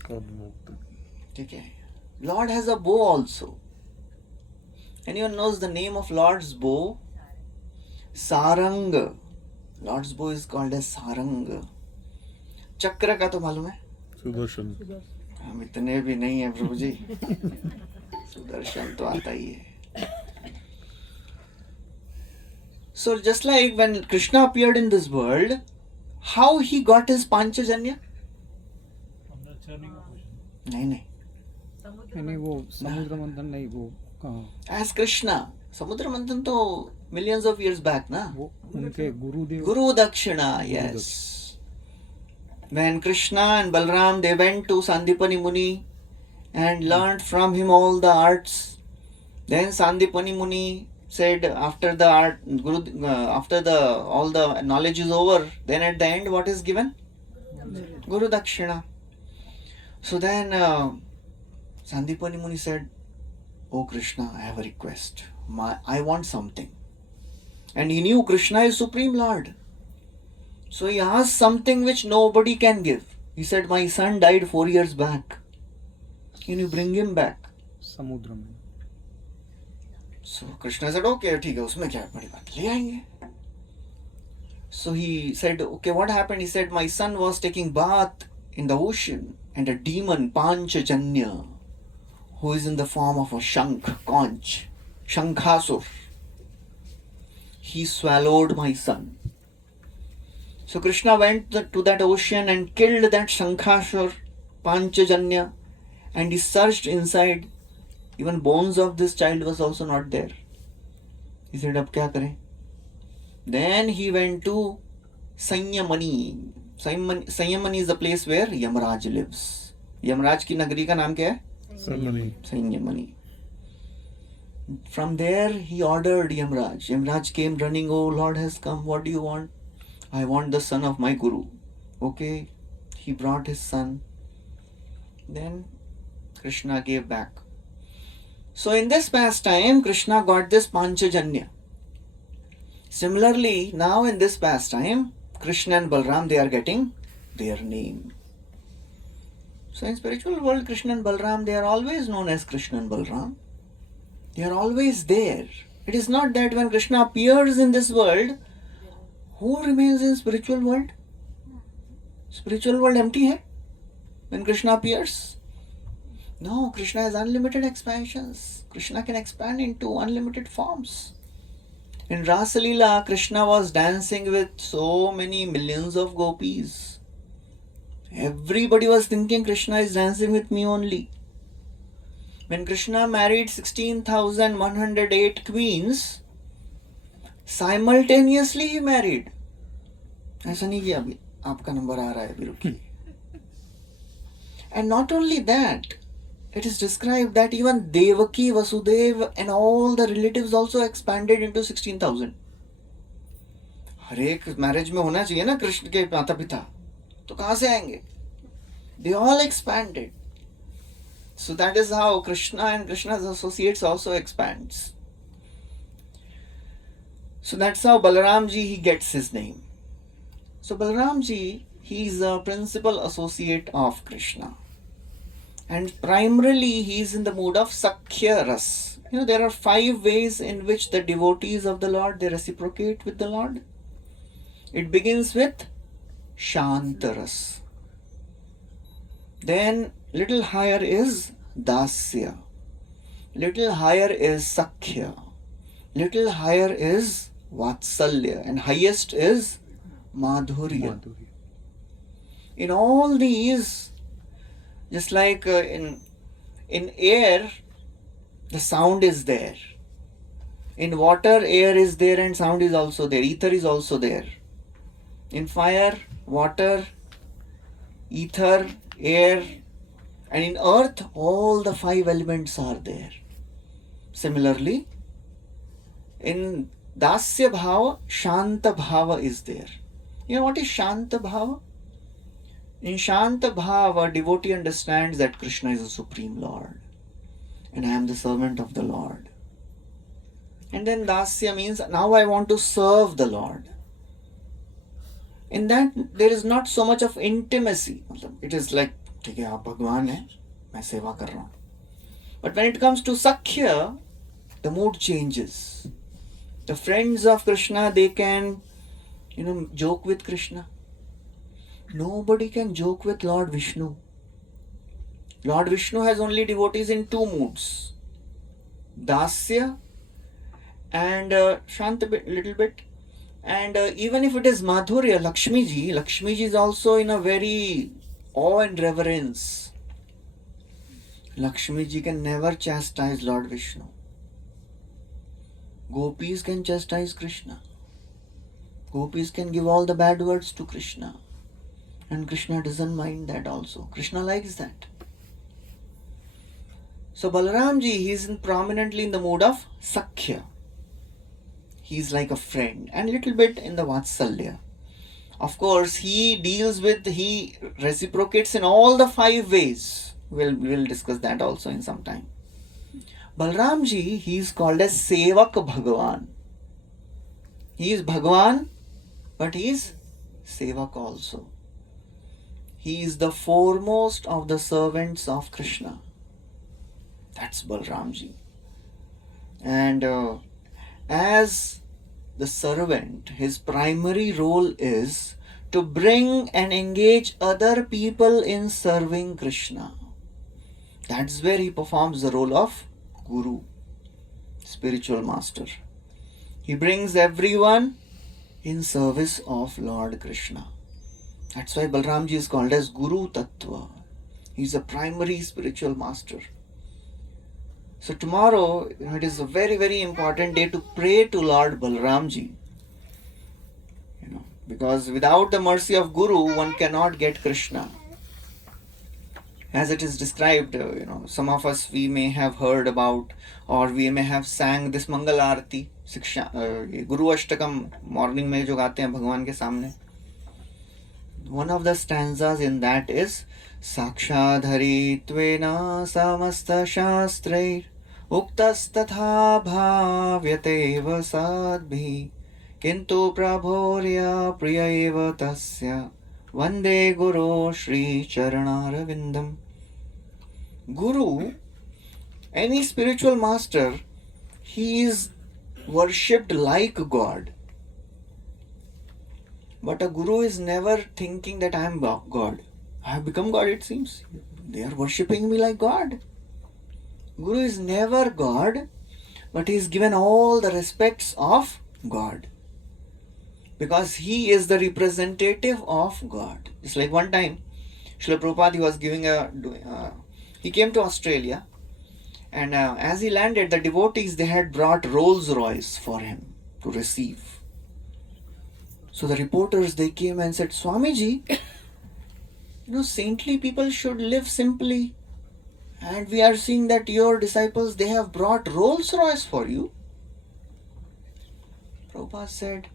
Okay. Lord has a bow also. Anyone knows the name of Lord's bow? Sarang. Lord's bow is called as Sarang. चक्र का तो मालूम है? सुदर्शन. हम इतने भी नहीं है प्रभु जी. सुदर्शन तो आता ही है. So just like when Krishna appeared in this world, how he got his Panchajanya? नहीं वो समुद्र मंथन नहीं, वो कहाँ? As Krishna. समुद्र मंथन तो millions of years back ना? वो उनके गुरुदेव. Guru Dakshina, yes. When Krishna and Balaram, they went to Sandipani Muni and learned from him all the arts. Then Sandipani Muni said, after the art, all the knowledge is over, then at the end what is given? Guru Dakshina. So then Sandipani Muni said, "Oh Krishna, I have a request. I want something." And he knew Krishna is Supreme Lord. So he asked something which nobody can give. He said, "My son died 4 years back. Can you bring him back?" समुद्र में So Krishna said, "Okay, ठीक है, उसमें क्या है बड़ी बात, ले आएंगे." So he said, "Okay, what happened?" He said, "My son was taking bath in the ocean, and a demon, Panchajanya, who is in the form of a conch, Shankhasur, he swallowed my son." So Krishna went to that ocean and killed that Shankhasur, Panchajanya, and he searched inside. Even bones of this child was also not there. He said, "Ab kya kare?" Then he went to Sanyamani. Sanyamani is the place where Yamaraj lives. Yamaraj ki nagari ka naam kya hai? Sanyamani. From there he ordered Yamaraj. Yamaraj came running, "Oh, Lord has come. What do you want?" "I want the son of my guru." Okay. He brought his son. Then Krishna gave back. So in this pastime, Krishna got this Panchajanya. Similarly, now in this pastime, Krishna and Balaram, they are getting their name. So in spiritual world, Krishna and Balaram, they are always known as Krishna and Balaram. They are always there. It is not that when Krishna appears in this world, who remains in spiritual world? Spiritual world empty hai when Krishna appears? No, Krishna has unlimited expansions. Krishna can expand into unlimited forms. In Rasa Leela, Krishna was dancing with so many millions of gopis. Everybody was thinking Krishna is dancing with me only. When Krishna married 16,108 queens, simultaneously he married. ऐसा नहीं किया अभी आपका number आ रहा है अभी रुकिए. And not only that, it is described that even Devaki, Vasudeva and all the relatives also expanded into 16,000. हर एक मैरिज में होना चाहिए ना कृष्ण के माता पिता, तो कहाँ से आएंगे? They all expanded. So that is how Krishna and Krishna's associates also expands. So that's how Balaram ji he gets his name. So Balaram ji, he is a principal associate of Krishna. And primarily he is in the mood of Sakhya Ras. There are 5 ways in which the devotees of the Lord, they reciprocate with the Lord. It begins with Shanta Ras. Then little higher is Dasya. Little higher is Sakhya. Little higher is Vatsalya. And highest is Madhurya. In all these, just like in air, the sound is there. In water, air is there and sound is also there. Ether is also there. In fire, water, ether, air, and in earth, all the 5 elements are there. Similarly, in Dasya Bhava, Shanta Bhava is there. You know what is Shanta Bhava? In Shanta Bhava, devotee understands that Krishna is the Supreme Lord and I am the servant of the Lord. And then Dasya means now I want to serve the Lord. In that, there is not so much of intimacy. It is like, ठीक है आप भगवान हैं, मैं सेवा कर रहा हूँ. But when it comes to Sakhya, the mood changes. The friends of Krishna, they can, joke with Krishna. Nobody can joke with Lord Vishnu. Lord Vishnu has only devotees in 2 moods. Dasya and Shanta little bit. And even if it is Madhurya, Lakshmi ji is also in a very awe and reverence. Lakshmi ji can never chastise Lord Vishnu. Gopis can chastise Krishna. Gopis can give all the bad words to Krishna. And Krishna doesn't mind that also. Krishna likes that. So Balaram ji, he is prominently in the mood of Sakhya. He is like a friend and little bit in the Vatsalya. Of course, he reciprocates in all the 5 ways. We'll discuss that also in some time. Balramji, he is called as Sevak Bhagavan. He is Bhagavan, but he is Sevak also. He is the foremost of the servants of Krishna. That's Balramji. And as the servant, his primary role is to bring and engage other people in serving Krishna. That's where he performs the role of Guru, spiritual master. He brings everyone in service of Lord Krishna. That's why Balramji is called as Guru Tattva. He's a primary spiritual master. So tomorrow, it is a very, very important day to pray to Lord Balramji. Because without the mercy of Guru, one cannot get Krishna. As it is described, some of us, we may have heard about, or we may have sang this Mangal Arati, Guru Ashtakam, morning में जो गाते हैं भगवान के सामने. One of the stanzas in that is Sakshadharitvena samasta shastrair uktastatha bhavyateva sadbhi kintu prabhorya priyaiva tasya vande guru shri charanarvindam. Guru, any spiritual master, he is worshipped like God. But a guru is never thinking that I am God. I have become God, it seems. They are worshipping me like God. Guru is never God, but he is given all the respects of God. Because he is the representative of God. It's like one time, Srila Prabhupada, he was giving he came to Australia, and as he landed, the devotees, they had brought Rolls Royce for him to receive. So the reporters, they came and said, Swamiji, saintly people should live simply. And we are seeing that your disciples, they have brought Rolls Royce for you. Prabhupada said,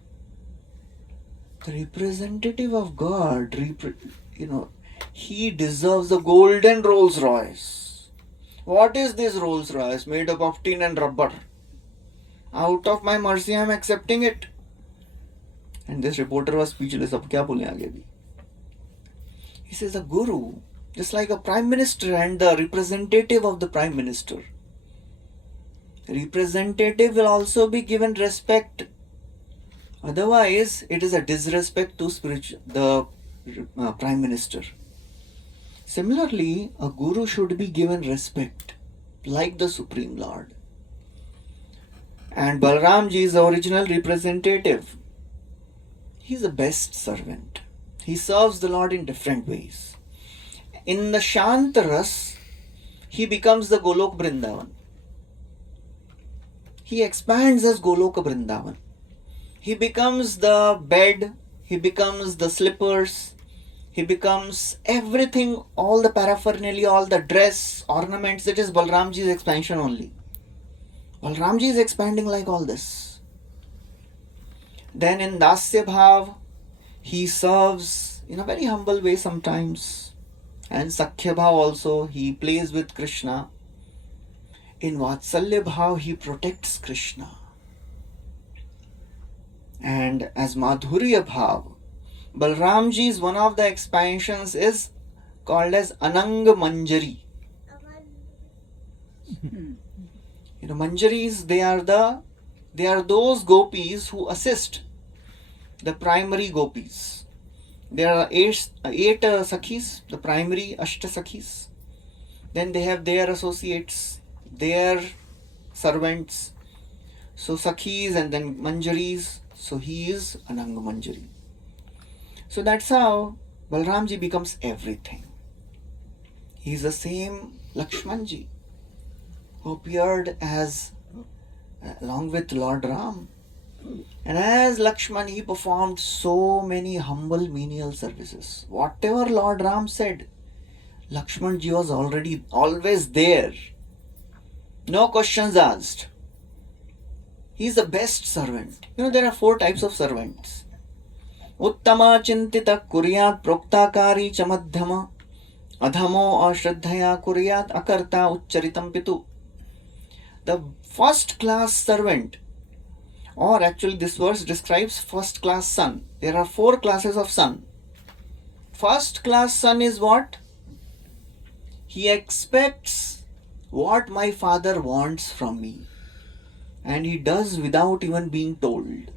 the representative of God, he deserves the golden Rolls Royce. What is this Rolls Royce? Made up of tin and rubber. Out of my mercy, I am accepting it. And this reporter was speechless. Ab kya bole aage bhi? He says, a guru, just like a prime minister and the representative of the prime minister, representative will also be given respect. Otherwise, it is a disrespect to the prime minister. Similarly, a guru should be given respect, like the Supreme Lord. And Balramji is the original representative. He is the best servant. He serves the Lord in different ways. In the Shantaras, he becomes the Golok Vrindavan. He expands as Goloka Vrindavan. He becomes the bed, he becomes the slippers, he becomes everything, all the paraphernalia, all the dress, ornaments. That is Balramji's expansion only. Balramji is expanding like all this. Then in Dasya Bhav, he serves in a very humble way sometimes. And Sakhya Bhav also, he plays with Krishna. In Vatsalya Bhav, he protects Krishna. And as Madhurya Bhav, Balramji's one of the expansions is called as Anang Manjari. Manjaris, they are those gopis who assist the primary gopis. There are eight sakhis, the primary Ashta sakhis. Then they have their associates, their servants. So sakhis and then manjaris. So he is Anang Manjari. So that's how Balramji becomes everything. He is the same Lakshmanji who appeared along with Lord Ram. And as Lakshman, he performed so many humble menial services. Whatever Lord Ram said, Lakshmanji was always there. No questions asked. He is the best servant. There are 4 types of servants. उत्तम चिंतित कुर्यात् प्रोक्ताकारी च मध्यम अधमो अश्रद्धया कुर्यात् अकर्ता उच्चरितं पितु. The first class servant, or actually this verse describes first class son. There are 4 classes of son. First class son is what? He expects what my father wants from me, and he does without even being told.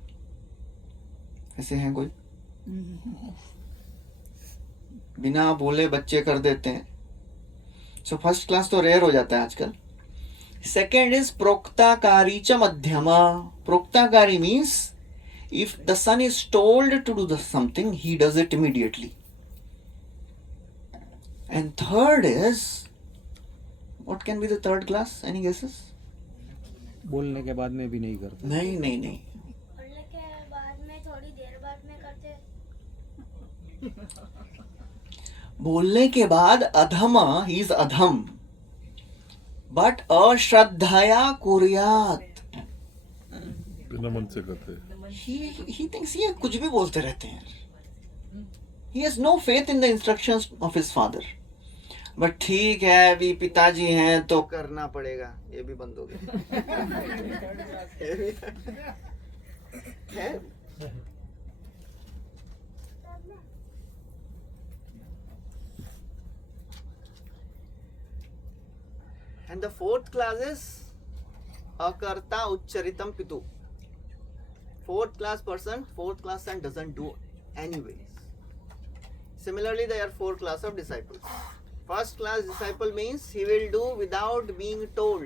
ऐसे हैं कोई? बिना बोले बच्चे कर देते हैं. So first class तो रेयर हो जाता है आजकल. Second is proktakari cha madhyama. Proktakari means if the son is told to do something, he does it immediately. And third is, what can be the third class? Any guesses? बोलने के बाद में भी नहीं करता. नहीं. पढ़ने के बाद में थोड़ी देर बाद में करते. बोलने के बाद अधमा, he is अधम. But अश्रद्धया कुर्यात. बिना मन से करते. He thinks ये कुछ भी बोलते रहते हैं. He has no faith in the instructions of his father. But ठीक है, अभी पिताजी हैं तो करना पड़ेगा. ये भी बंद हो गया. And the fourth class is akarta uchcharitam pitu. Fourth class person, fourth class son doesn't do anyways. Similarly, there are 4 classes of disciples. First class disciple means he will do without being told.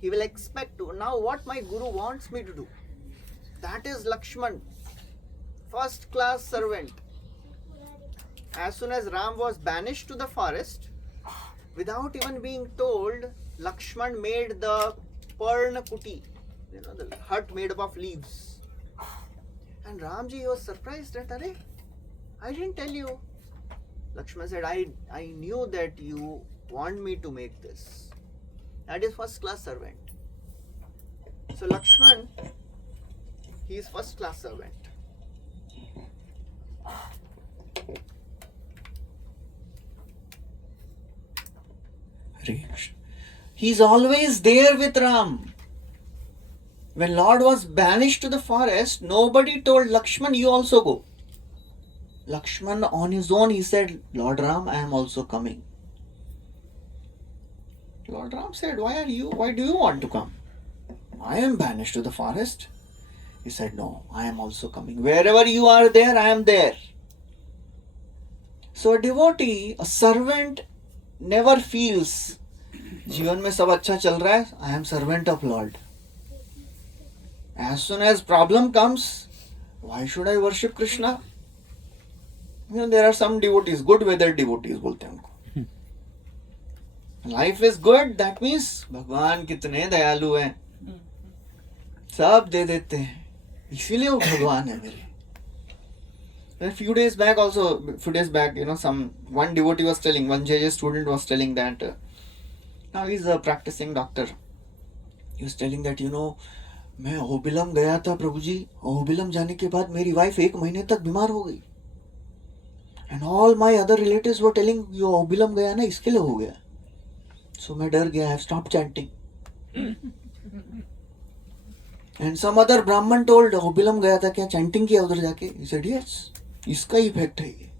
He will expect to. Now what my guru wants me to do. That is Lakshman. First class servant. As soon as Ram was banished to the forest, without even being told, Lakshman made the Parna Kuti, the hut made up of leaves. And Ramji was surprised that, Arey, I didn't tell you. Lakshman said, I knew that you want me to make this. That is first class servant. So Lakshman, he is first class servant. He is always there with Ram. When Lord was banished to the forest, nobody told Lakshman, you also go. Lakshman on his own, he said, Lord Ram, I am also coming. Lord Ram said, why do you want to come? I am banished to the forest. He said, no, I am also coming. Wherever you are there, I am there. So a devotee, a servant, never feels जीवन में सब अच्छा चल रहा है. I am servant of Lord. As soon as problem comes, why should I worship Krishna? There are some devotees, good weather devotees बोलते हैं उनको. Life is good, that means भगवान कितने दयालु हैं, सब दे देते हैं, इसीलिए वो भगवान है मेरे. A few days back, one devotee was telling, one JJ student was telling that now he is a practicing doctor. He was telling that, मैं ओबिलम गया था प्रभु जी. ओबिलम जाने के बाद मेरी वाइफ 1 महीने तक बीमार हो गई. And all my other relatives were telling, ये ओबिलम गया ना, इसके लिए हो गया. So मैं डर गया, I have stopped chanting. And some other Brahman told, ओबिलम गया था क्या chanting किया उधर जाके? He said, yes, इसका इफेक्ट है ये.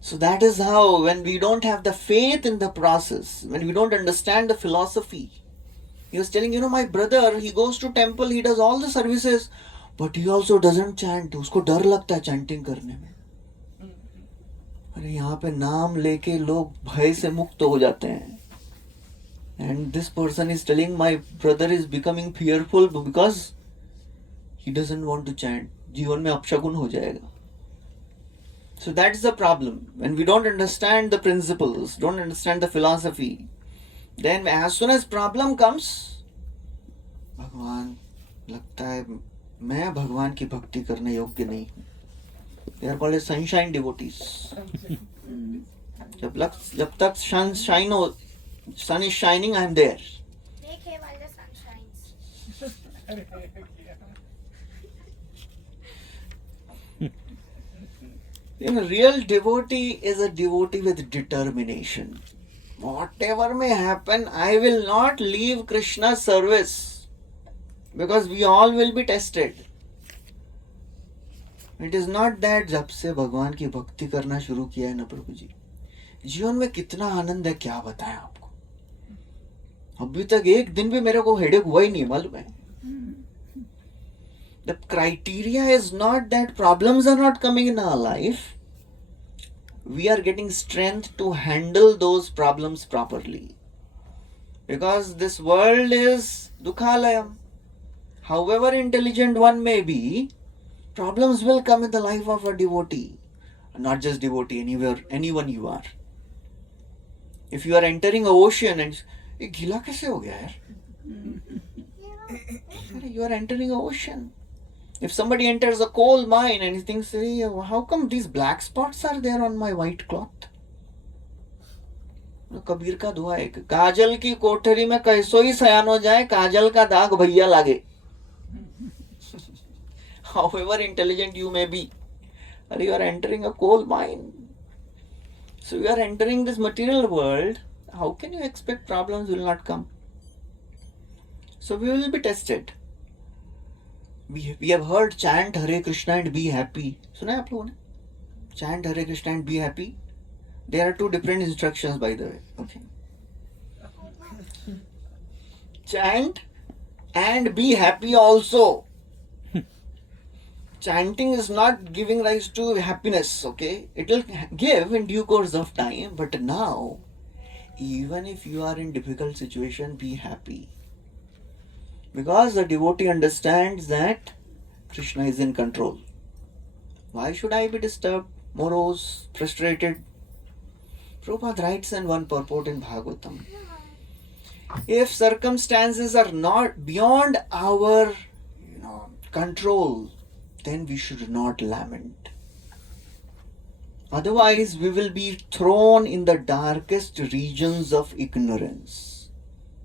So that is how, when we don't have the faith in the process, when we don't understand the philosophy. He was telling, my brother, he goes to temple, he does all the services, but he also doesn't chant. उसको डर लगता है chanting करने में. अरे यहाँ पे नाम लेके लोग भय से मुक्त हो जाते हैं. And this person is telling, my brother is becoming fearful because he doesn't want to chant. जीवन में अपशकुन हो जाएगा. So that's the problem. When we don't understand the principles, don't understand the philosophy, then as soon as problem comes, भगवान लगता है मैं भगवान की भक्ति करने योग्य नहीं हूँ. They are called as sunshine devotees. जब तक sun is shining, I am there. देखे वाले sunshines. Real devotee is a devotee with determination. Whatever may happen, I will not leave Krishna's service, because we all will be tested. It is not that जब से भगवान की भक्ति करना शुरू किया है ना प्रभु जी, जीवन में कितना आनंद है क्या बताएं आपको. अभी तक एक दिन भी मेरे को हेडेक हुआ ही नहीं, मालूम है. The criteria is not that problems are not coming in our life. We are getting strength to handle those problems properly. Because this world is dukhalayam. However intelligent one may be, problems will come in the life of a devotee. Not just devotee, anywhere, anyone you are. If you are entering an ocean and ये गीला कैसे हो गया यार? You are entering an ocean. If somebody enters a coal mine and he thinks, hey, how come these black spots are there on my white cloth? Kabir का दुआ है, काजल की कोठरी में कैसो ही सयान हो जाए, काजल का दाग भैया लागे. However intelligent you may be, or you are entering a coal mine. So you are entering this material world. How can you expect problems will not come? So we will be tested. We have heard chant Hare Krishna and be happy. सुना है आप लोगों ने? Chant Hare Krishna and be happy. There are two different instructions, by the way. Okay. Chant and be happy also. Chanting is not giving rise to happiness, okay? It will give in due course of time, but now, even if you are in difficult situation, be happy. Because the devotee understands that Krishna is in control. Why should I be disturbed, morose, frustrated? Prabhupada writes in one purport in Bhagavatam, if circumstances are not beyond our control, then we should not lament. Otherwise, we will be thrown in the darkest regions of ignorance.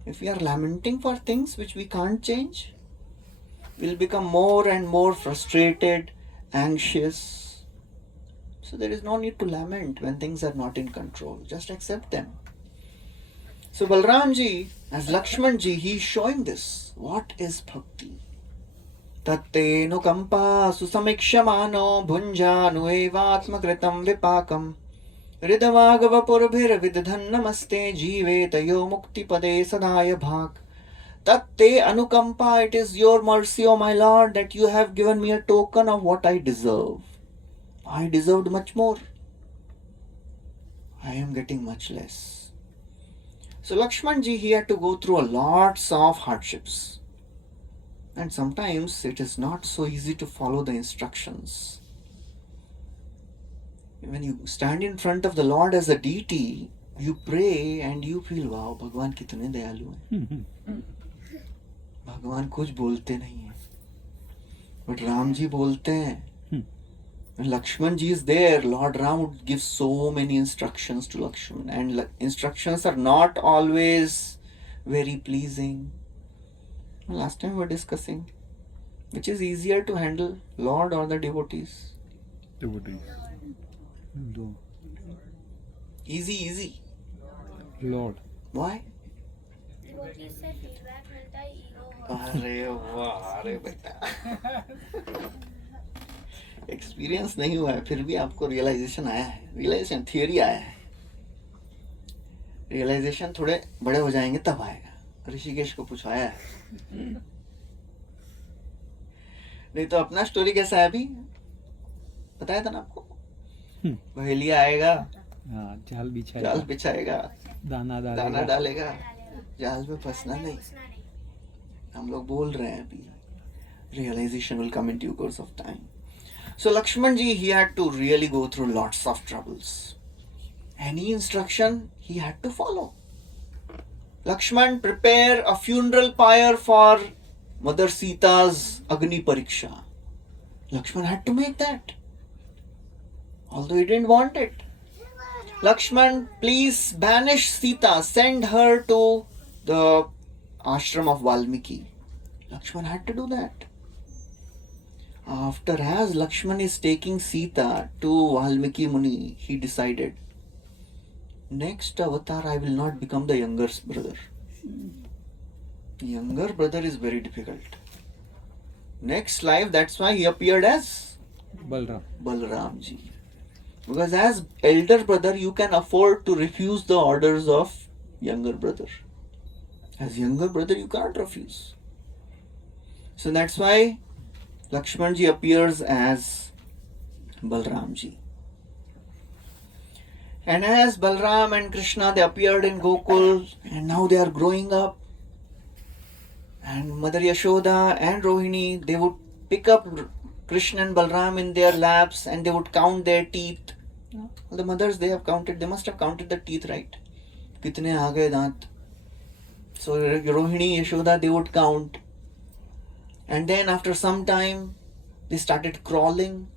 If we are lamenting for things which we can't change, we'll become more and more frustrated, anxious. So there is no need to lament when things are not in control. Just accept them. So Balramji, as Lakshmanji, he is showing this. What is bhakti? Tattenukampa susamikshmano bhunjanu evatmakritam vipakam Ridavagavapurabhir vidhannamaste jivetayo muktipade sadaya bhak. Tatte anukampa, it is your mercy, O my Lord, that you have given me a token of what I deserve. I deserved much more. I am getting much less. So Lakshmanji, he had to go through lots of hardships. And sometimes it is not so easy to follow the instructions. When you stand in front of the Lord as a deity, you pray and you feel, wow, भगवान कितने दयालु हैं. भगवान कुछ बोलते नहीं हैं, but Ram ji बोलते हैं. When Lakshman ji is there, Lord Ram would give so many instructions to Lakshman, and instructions are not always very pleasing. Last time we were discussing, which is easier to handle, Lord or the devotees? Devotees. दो. Easy. Lord. Why? Devotees से feedback मिलता है, ego अरे वाह, अरे बेटा, experience नहीं हुआ है फिर भी आपको रियलाइजेशन आया है. रियलाइजेशन थियोरी आया है, रियलाइजेशन थोड़े बड़े हो जाएंगे तब आएगा. ऋषिकेश को पूछाया है, नहीं तो अपना स्टोरी कैसा है अभी बताया था ना आपको. पहेलिया आएगा, हाँ, जाल बिछाएगा, जाल बिछाएगा, दाना दाना डालेगा. डालेगा, जाल में फंसना नहीं. हम लोग बोल रहे हैं अभी. Realization will come in due course of time. So Lakshman ji, he had to really go through lots of troubles. Any instruction he had to follow. Lakshman, prepare a funeral pyre for Mother Sita's Agni Pariksha. Lakshman had to make that, although he didn't want it. Lakshman, please banish Sita, send her to the ashram of Valmiki. Lakshman had to do that. After as Lakshman is taking Sita to Valmiki Muni, he decided, next avatar I will not become the younger brother. Younger brother is very difficult. Next life, that's why he appeared as Balram. Balaramji. Because as elder brother, you can afford to refuse the orders of younger brother. As younger brother, you can't refuse. So that's why Lakshmanji appears as Balaramji. And as Balram and Krishna, they appeared in Gokul, and now they are growing up. And Mother Yashoda and Rohini, they would pick up Krishna and Balram in their laps and they would count their teeth. The mothers, they must have counted the teeth, right? Kitne aa gaye daant. So Rohini, Yashoda, they would count. And then after some time, they started crawling.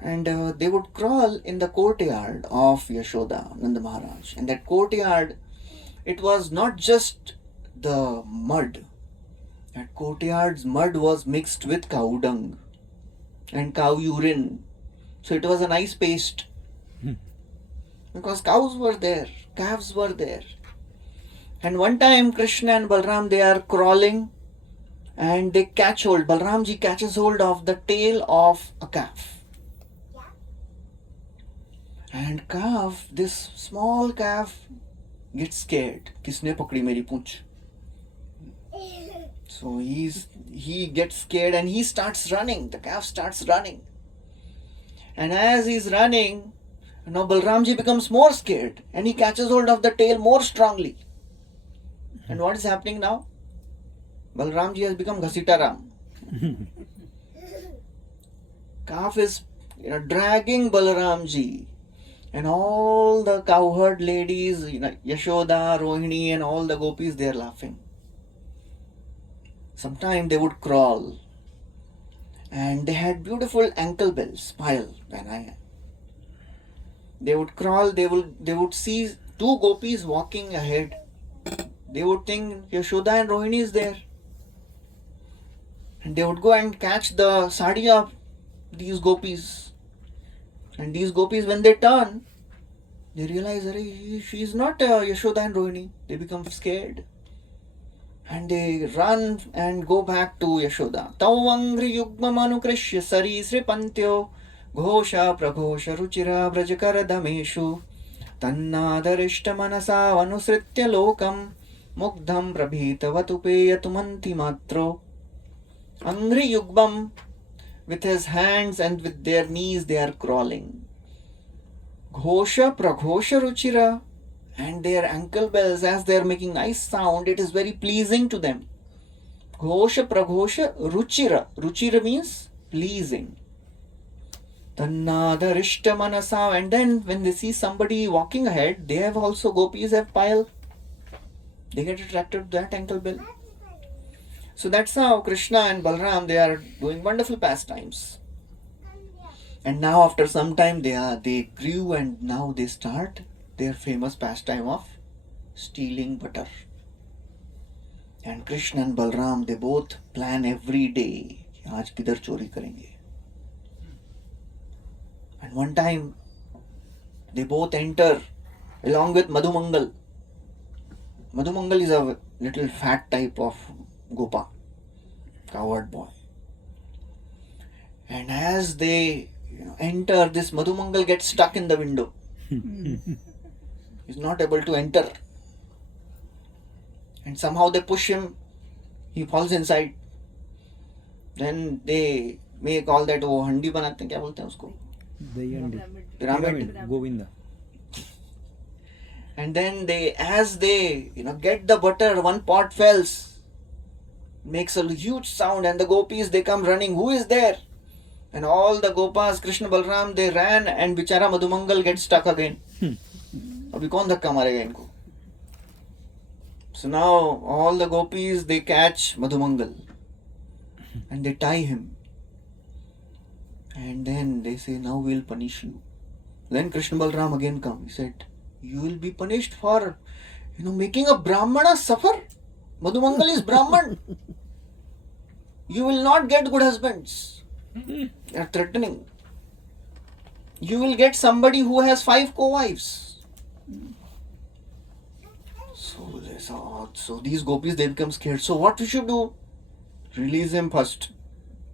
And they would crawl in the courtyard of Yashoda, Nanda Maharaj. And that courtyard, it was not just the mud. That courtyard's mud was mixed with cow dung and cow urine. So it was a nice paste. Because cows were there, calves were there. And one time Krishna and Balram, they are crawling and they catch hold. Balramji catches hold of the tail of a calf. And calf, this small calf, gets scared. Kisne pakdi meri poonch? So he gets scared and he starts running. The calf starts running. And as he's running, now Balramji becomes more scared and he catches hold of the tail more strongly. And what is happening now? Balramji has become Ghasitaram. Calf is dragging Balaramji. And all the cowherd ladies, Yashoda, Rohini and all the gopis, they are laughing. Sometimes they would crawl. And they had beautiful ankle bells, pile. They would crawl, they would see two gopis walking ahead. They would think Yashoda and Rohini is there. And they would go and catch the sari of these gopis. And these gopis, when they turn, they realize, she is not Yashoda and Rohini. They become scared. And they run and go back to Yashoda. Tavangri yugma manukrishya sari sripantyo ghosha praghosha ruchira brajkara dameshu tannadarishta manasa vanusritya lokam mugdham prabhitavatupeya tumanti matro. Angri yugbam, with his hands and with their knees they are crawling. Ghosha praghosha ruchira, and their ankle bells, as they are making nice sound, it is very pleasing to them. Ghosha praghosha ruchira. Ruchira means pleasing. Tannadarishta manasa, and then when they see somebody walking ahead, they have also, gopis have pile. They get attracted to that ankle bell. So that's how Krishna and Balram, they are doing wonderful pastimes. And now after some time they grew and now they start their famous pastime of stealing butter. And Krishna and Balram, they both plan every day, aaj kidhar chori karenge. And one time they both enter along with Madhumangal. Madhumangal is a little fat type of Gopa, coward boy. And as they enter, this Madhumangal gets stuck in the window. He's not able to enter. And somehow they push him, he falls inside. Then they make all that, वो हंडी बनाते हैं, क्या बोलते हैं उसको? Pyramid. Govinda. And then as they get the butter, one pot falls, makes a huge sound, and the gopis, they come running. Who is there? And all the gopas, Krishna, Balram, they ran, and bichara Madhumangal gets stuck again. Abhi kaun dhakka marega inko? So now all the gopis, they catch Madhumangal and they tie him. And then they say, now we'll punish you. Then Krishna Balram again come. He said, you will be punished for making a Brahmana suffer. Madhumangal is Brahman. You will not get good husbands. They are threatening. You will get somebody who has 5 co-wives. So they thought, so these gopis, they become scared. So what we should do? Release him first.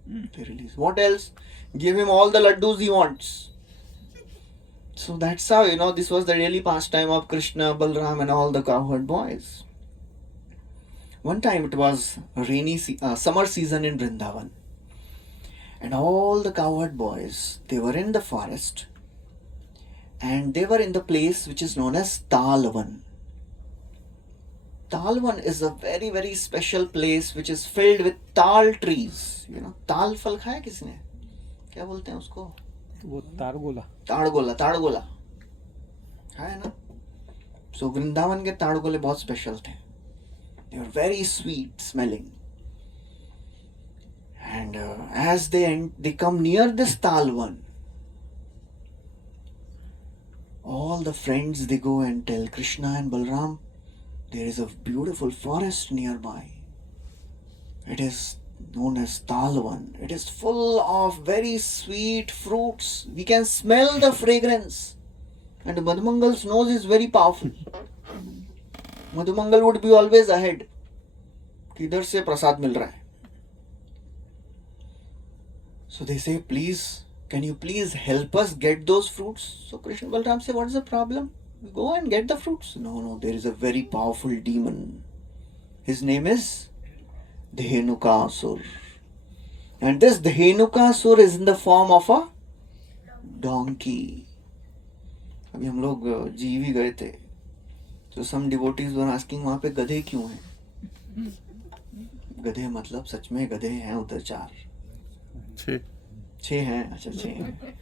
They release. What else? Give him all the laddus he wants. So that's how, this was the daily pastime of Krishna, Balaram and all the cowherd boys. One time it was rainy summer season in Vrindavan. And all the cowherd boys, they were in the forest. And they were in the place which is known as Talvan. Talvan is a very, very special place which is filled with tal trees. ताल फल खाया किसने? क्या बोलते हैं उसको? वो तारगोला ताड़गोला है ना? So वृंदावन के ताड़गोले बहुत स्पेशल थे. They were very sweet smelling. And as they come near this Talvan, all the friends, they go and tell Krishna and Balaram, there is a beautiful forest nearby. It is known as Talvan. It is full of very sweet fruits. We can smell the fragrance. And Madhumangal's nose is very powerful. Madhumangal would be always ahead. किधर से प्रसाद मिल रहा है? So they say, please, can you please help us get those fruits? So Krishna and Balaram say, what is the problem? Go and get the fruits. No, there is a very powerful demon. His name is Dhenukasur. And this Dhenukasur is in the form of a donkey. अभी हम लोग जीवी गए थे. So some devotees were asking, वहाँ पे गधे क्यों हैं? गधे मतलब सच में गधे हैं उधर 4. 6 हैं. अच्छा 6 हैं.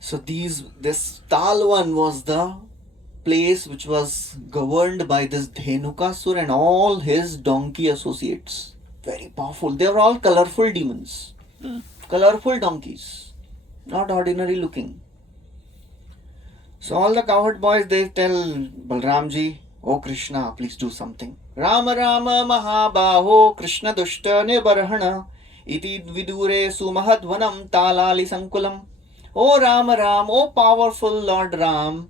So this Talvan was the place which was governed by this Dhenukasur and all his donkey associates. Very powerful. They were all colorful demons. Colorful donkeys. Not ordinary looking. So all the cowherd boys, they tell Balramji, oh Krishna, please do something. Rama Rama Mahabaho Krishna Dushta Nibarhana Iti Vidure Sumahadvanam Talali Sankulam. Oh Rama Ram, oh powerful Lord Ram,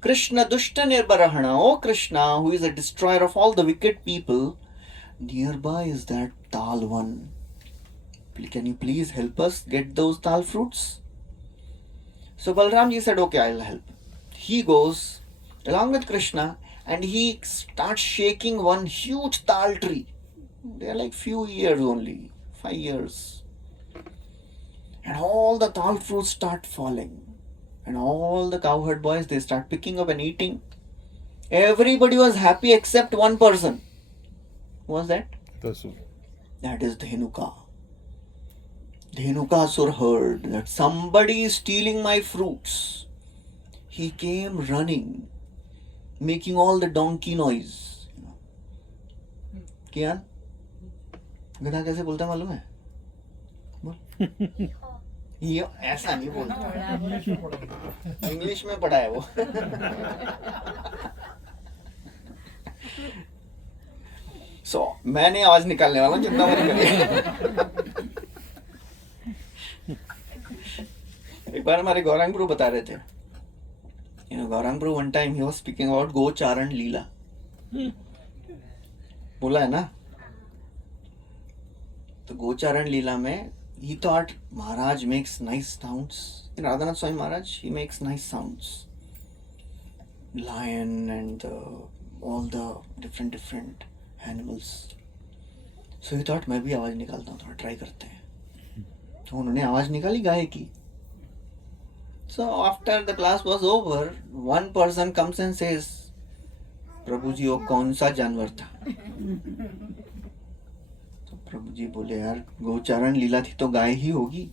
Krishna Dushta Nirbarahana, oh Krishna, who is a destroyer of all the wicked people, nearby is that Talvan. Can you please help us get those tal fruits? So Balramji said, okay, I'll help. He goes along with Krishna and he starts shaking one huge tal tree. They are like few years only, 5 years. And all the tal fruits start falling. And all the cowherd boys, they start picking up and eating. Everybody was happy except one person. Who was that? That is Dhenuka. Dhenukasur heard that somebody is stealing my fruits. He came running, making all the donkey noise. Kian? गधा कैसे बोलता है मालूम है? बोल. ये ऐसा नहीं बोलता. इंग्लिश में पढ़ा है वो. So मैंने आवाज निकालने वाला हूँ, चिंता मत करिए. एक बार हमारे गौरांग प्रभु बता रहे थे. गौरांग प्रभु one time he was speaking about गोचारण लीला. बोला है ना? तो गोचारण लीला में he thought Maharaj makes nice sounds. Radhanath Swami Maharaj, he makes nice sounds. Lion and all the different animals. So he thought मैं भी आवाज निकालता हूँ, थोड़ा ट्राई करते हैं. तो उन्होंने आवाज निकाली गाय की. So after the class was over, one person comes and says, प्रभु जी वो कौन सा जानवर था? तो प्रभु जी बोले, यार गोचारण लीला थी तो गाय ही होगी.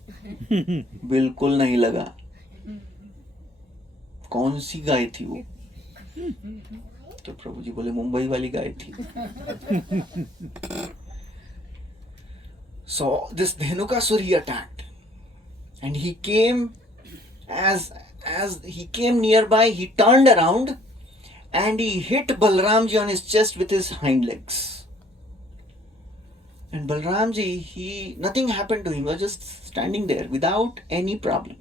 बिल्कुल नहीं लगा. कौन सी गाय थी वो? तो प्रभु जी बोले, मुंबई वाली गाय थी. So this Dhenukasur, he attacked, and he came. As he came nearby, he turned around and he hit Balramji on his chest with his hind legs. And Balramji, nothing happened to him. He was just standing there without any problem.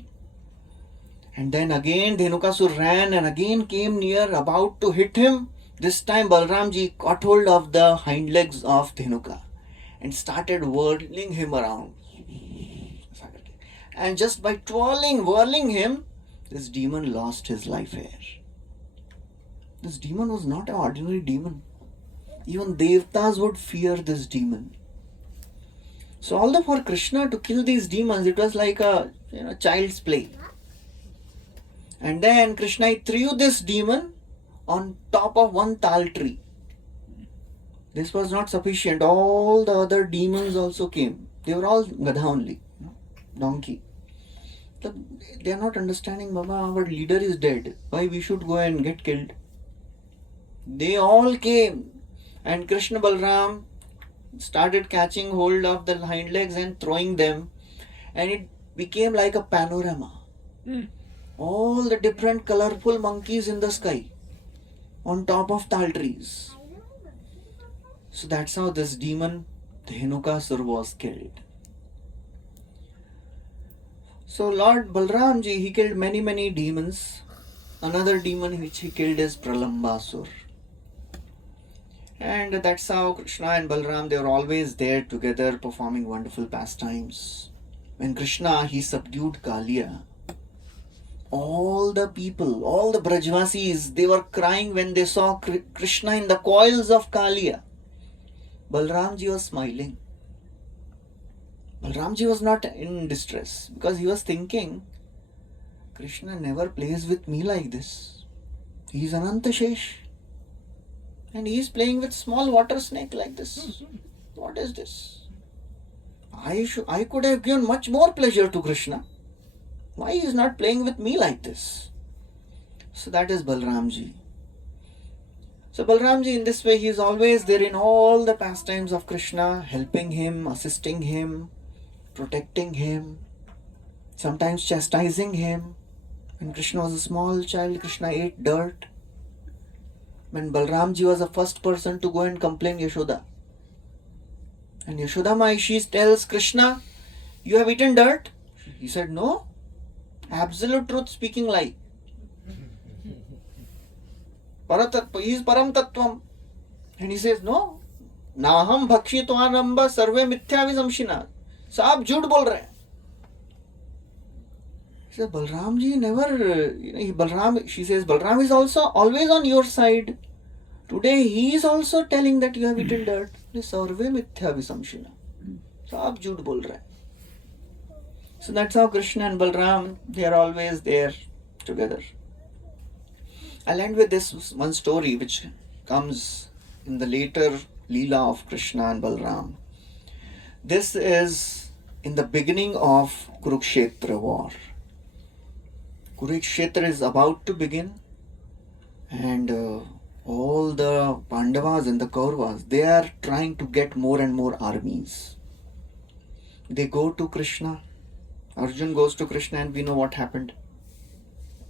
And then again Dhenukasur ran and again came near, about to hit him. This time Balramji caught hold of the hind legs of Dhenuka and started whirling him around. And just by whirling him, this demon lost his life here. This demon was not an ordinary demon. Even Devtas would fear this demon. So although for Krishna to kill these demons, it was like a child's play. And then Krishna threw this demon on top of one tal tree. This was not sufficient. All the other demons also came. They were all Gadha only, donkey. They are not understanding, Baba, our leader is dead. Why we should go and get killed? They all came. And Krishna Balram started catching hold of the hind legs and throwing them. And it became like a panorama. All the different colorful monkeys in the sky on top of tal trees. So that's how this demon Dhenukasur was killed. So Lord Balramji, he killed many demons. Another demon which he killed is Pralambasur. And that's how Krishna and Balram, they were always there together performing wonderful pastimes. When Krishna, he subdued Kaliya, all the people, all the Brajvasis, they were crying when they saw Krishna in the coils of Kaliya. Balramji was smiling. Balramji was not in distress because he was thinking, Krishna never plays with me like this. He is Anantashesh. And he is playing with small water snake like this. What is this? I could have given much more pleasure to Krishna. Why he is not playing with me like this? So that is Balramji. So Balramji, in this way, he is always there in all the pastimes of Krishna, helping him, assisting him, protecting him, sometimes chastising him. When Krishna was a small child, Krishna ate dirt. When Balramji was the first person to go and complain Yashoda. And Yashoda Mai, she tells Krishna, you have eaten dirt? He said, no. Absolute truth speaking lie. He is Param Tattvam. And he says, no. Naham bhakshitvanamba sarve mithya visamshina. Saab jhoot bol rahe. He says, Balramji never, she says, Balram is also always on your side. Today he is also telling that you have eaten dirt. Sarve mithya visamshina. Saab jhoot bol rahe. So that's how Krishna and Balram, they are always there together. I'll end with this one story which comes in the later Leela of Krishna and Balram. This is in the beginning of Kurukshetra war. Kurukshetra is about to begin and all the Pandavas and the Kauravas, they are trying to get more and more armies. They go to Krishna. Arjun goes to Krishna and we know what happened.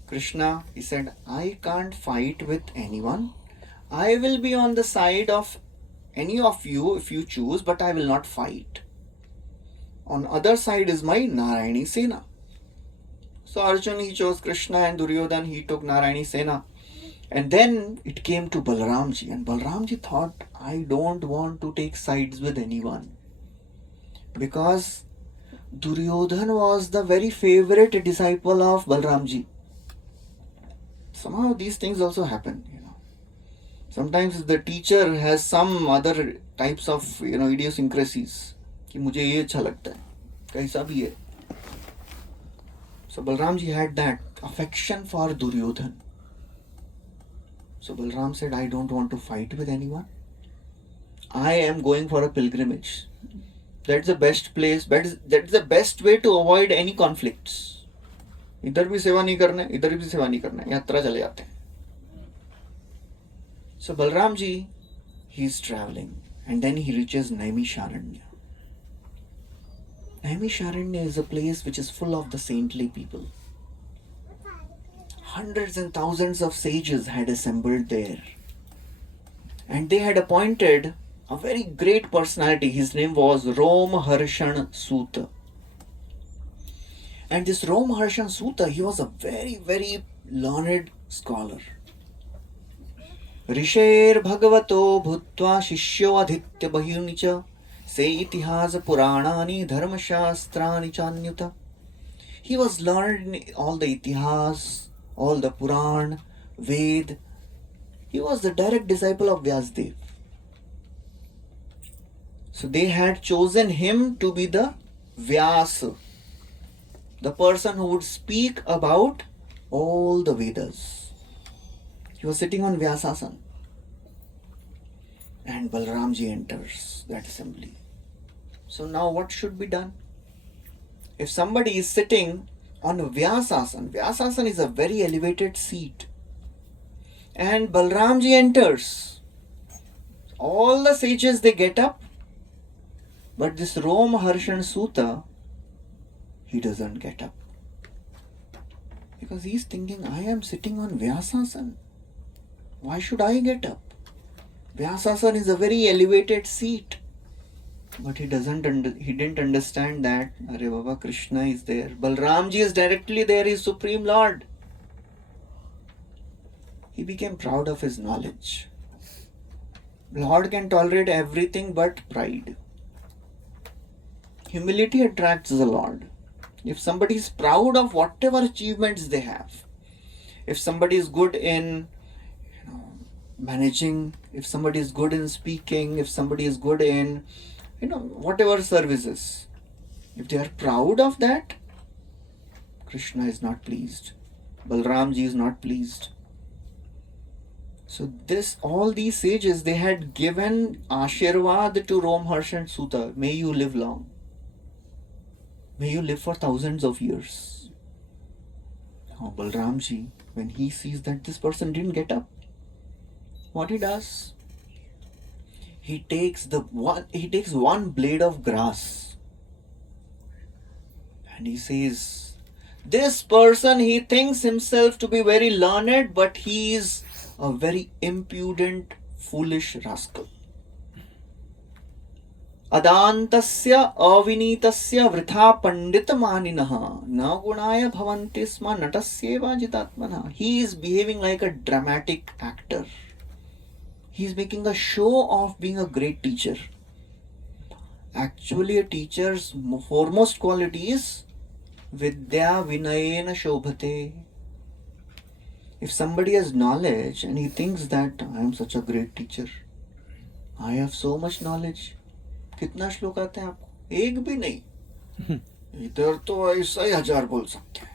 Krishna, he said, I can't fight with anyone. I will be on the side of any of you if you choose, but I will not fight. On other side is my Narayani Sena. So Arjun, he chose Krishna, and Duryodhan, he took Narayani Sena. And then it came to Balaramji, and Balaramji thought, I don't want to take sides with anyone. Because Duryodhan was the very favorite disciple of Balaramji. Somehow these things also happen, Sometimes the teacher has some other types of, idiosyncrasies. कि मुझे ये अच्छा लगता है, कैसा भी है. So Balramji had that affection for Duryodhan. So Balram said, I don't want to fight with anyone. I am going for a pilgrimage. That's the best place, that's the best way to avoid any conflicts. इधर भी सेवा नहीं करना है, इधर भी सेवा नहीं करना है, यात्रा चले जाते हैं. So Balramji, he is traveling and then he reaches Naimisharanya. Naimisharanya is a place which is full of the saintly people. Hundreds and thousands of sages had assembled there. And they had appointed a very great personality. His name was Romharshan Suta. And this Romharshan Suta, he was a very, very learned scholar. ऋषेर भगवतो भूत्वा शिष्यो अधीत्य बहिर्नि च से इतिहास पुराणानि धर्मशास्त्राणि चान्युत. He was learned in all the itihas, all the Puran, Ved. He was the direct disciple of Vyasdev. So they had chosen him to be the Vyasa, the person who would speak about all the Vedas. He was sitting on Vyasasana. And Balaramji enters that assembly. So now what should be done? If somebody is sitting on a Vyasasana, Vyasasana is a very elevated seat. And Balaramji enters. All the sages, they get up. But this Romharshan Suta, he doesn't get up. Because he's thinking, I am sitting on Vyasasana. Why should I get up? Vyasasana is a very elevated seat. But he didn't understand that Are Baba, Krishna is there. Balramji is directly there, his Supreme Lord. He became proud of his knowledge. Lord can tolerate everything but pride. Humility attracts the Lord. If somebody is proud of whatever achievements they have, if somebody is good in managing, if somebody is good in speaking, if somebody is good in whatever services, if they are proud of that, Krishna is not pleased. Balramji is not pleased. So all these sages, they had given Ashirvad to Romharshan Suta. May you live long. May you live for thousands of years. Now Balramji, when he sees that this person didn't get up, what he does? He takes one blade of grass and he says, this person, he thinks himself to be very learned, but he is a very impudent, foolish rascal. Adantasya avineetasya vritha panditamaninaha na gunaya bhavanti sma natasyeva jitatmana. He is behaving like a dramatic actor. He is making a show of being a great teacher. Actually, a teacher's foremost quality is vidya vinayena shobhate. If somebody has knowledge and he thinks that I am such a great teacher, I have so much knowledge. कितना श्लोक आते हैं आपको? एक भी नहीं. इधर तो ऐसा ही 1000 बोल सकते हैं.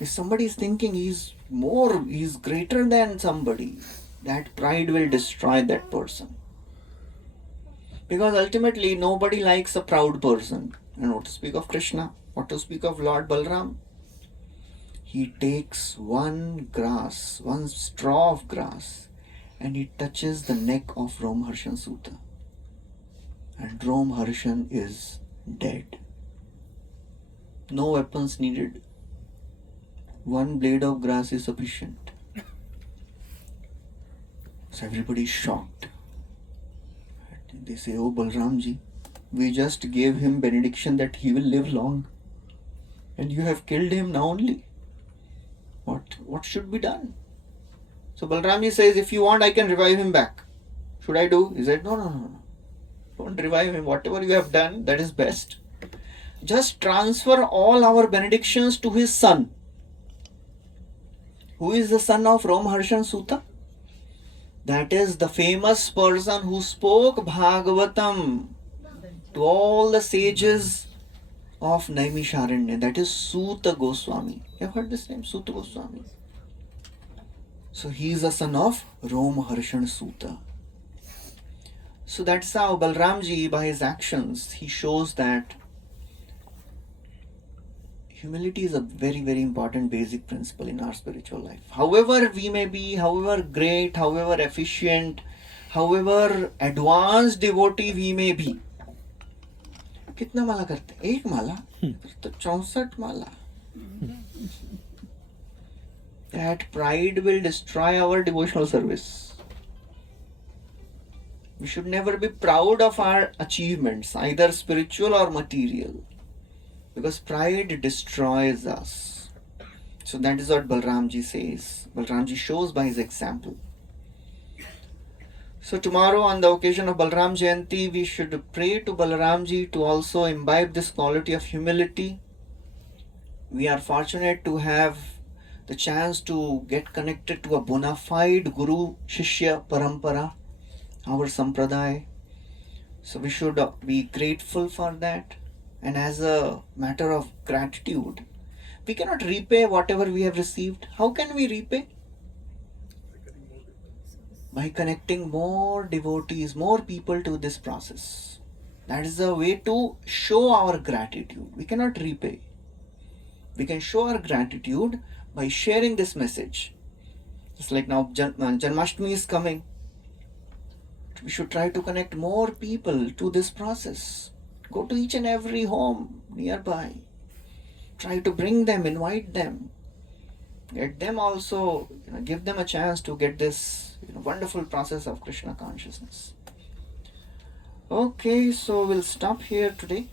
If somebody is thinking he is greater than somebody, that pride will destroy that person. Because ultimately nobody likes a proud person. And what to speak of Krishna? What to speak of Lord Balaram? He takes one straw of grass, and he touches the neck of Romharshan Suta. And Romharshan is dead. No weapons needed. One blade of grass is sufficient. So everybody is shocked. They say, oh Balramji, we just gave him benediction that he will live long. And you have killed him now only. What should be done? So Balramji says, if you want, I can revive him back. Should I do? He said, no. Don't revive him. Whatever you have done, that is best. Just transfer all our benedictions to his son. Who is the son of Romharshan Suta? That is the famous person who spoke Bhagavatam to all the sages of Naimisharanya. That is Suta Goswami. You have heard this name? Suta Goswami. So he is a son of Romharshan Suta. So that's how Balramji, by his actions, he shows that humility is a very, very important basic principle in our spiritual life. However we may be, however great, however efficient, however advanced devotee we may be. कितना माला करते हैं? एक माला तो 64 माला. That pride will destroy our devotional service. We should never be proud of our achievements, either spiritual or material, because pride destroys us. So that is what Balramji says. Balramji shows by his example. So tomorrow, on the occasion of Balaram Jayanti, we should pray to Balaramji to also imbibe this quality of humility. We are fortunate to have the chance to get connected to a bona fide Guru Shishya Parampara, our Sampradaya. So we should be grateful for that. And as a matter of gratitude, we cannot repay whatever we have received. How can we repay? By connecting more devotees, more people to this process. That is the way to show our gratitude. We cannot repay. We can show our gratitude by sharing this message. Just like now Janmashtami is coming. We should try to connect more people to this process. Go to each and every home nearby. Try to bring them, invite them. Get them also, give them a chance to get this wonderful process of Krishna consciousness. Okay, so we'll stop here today.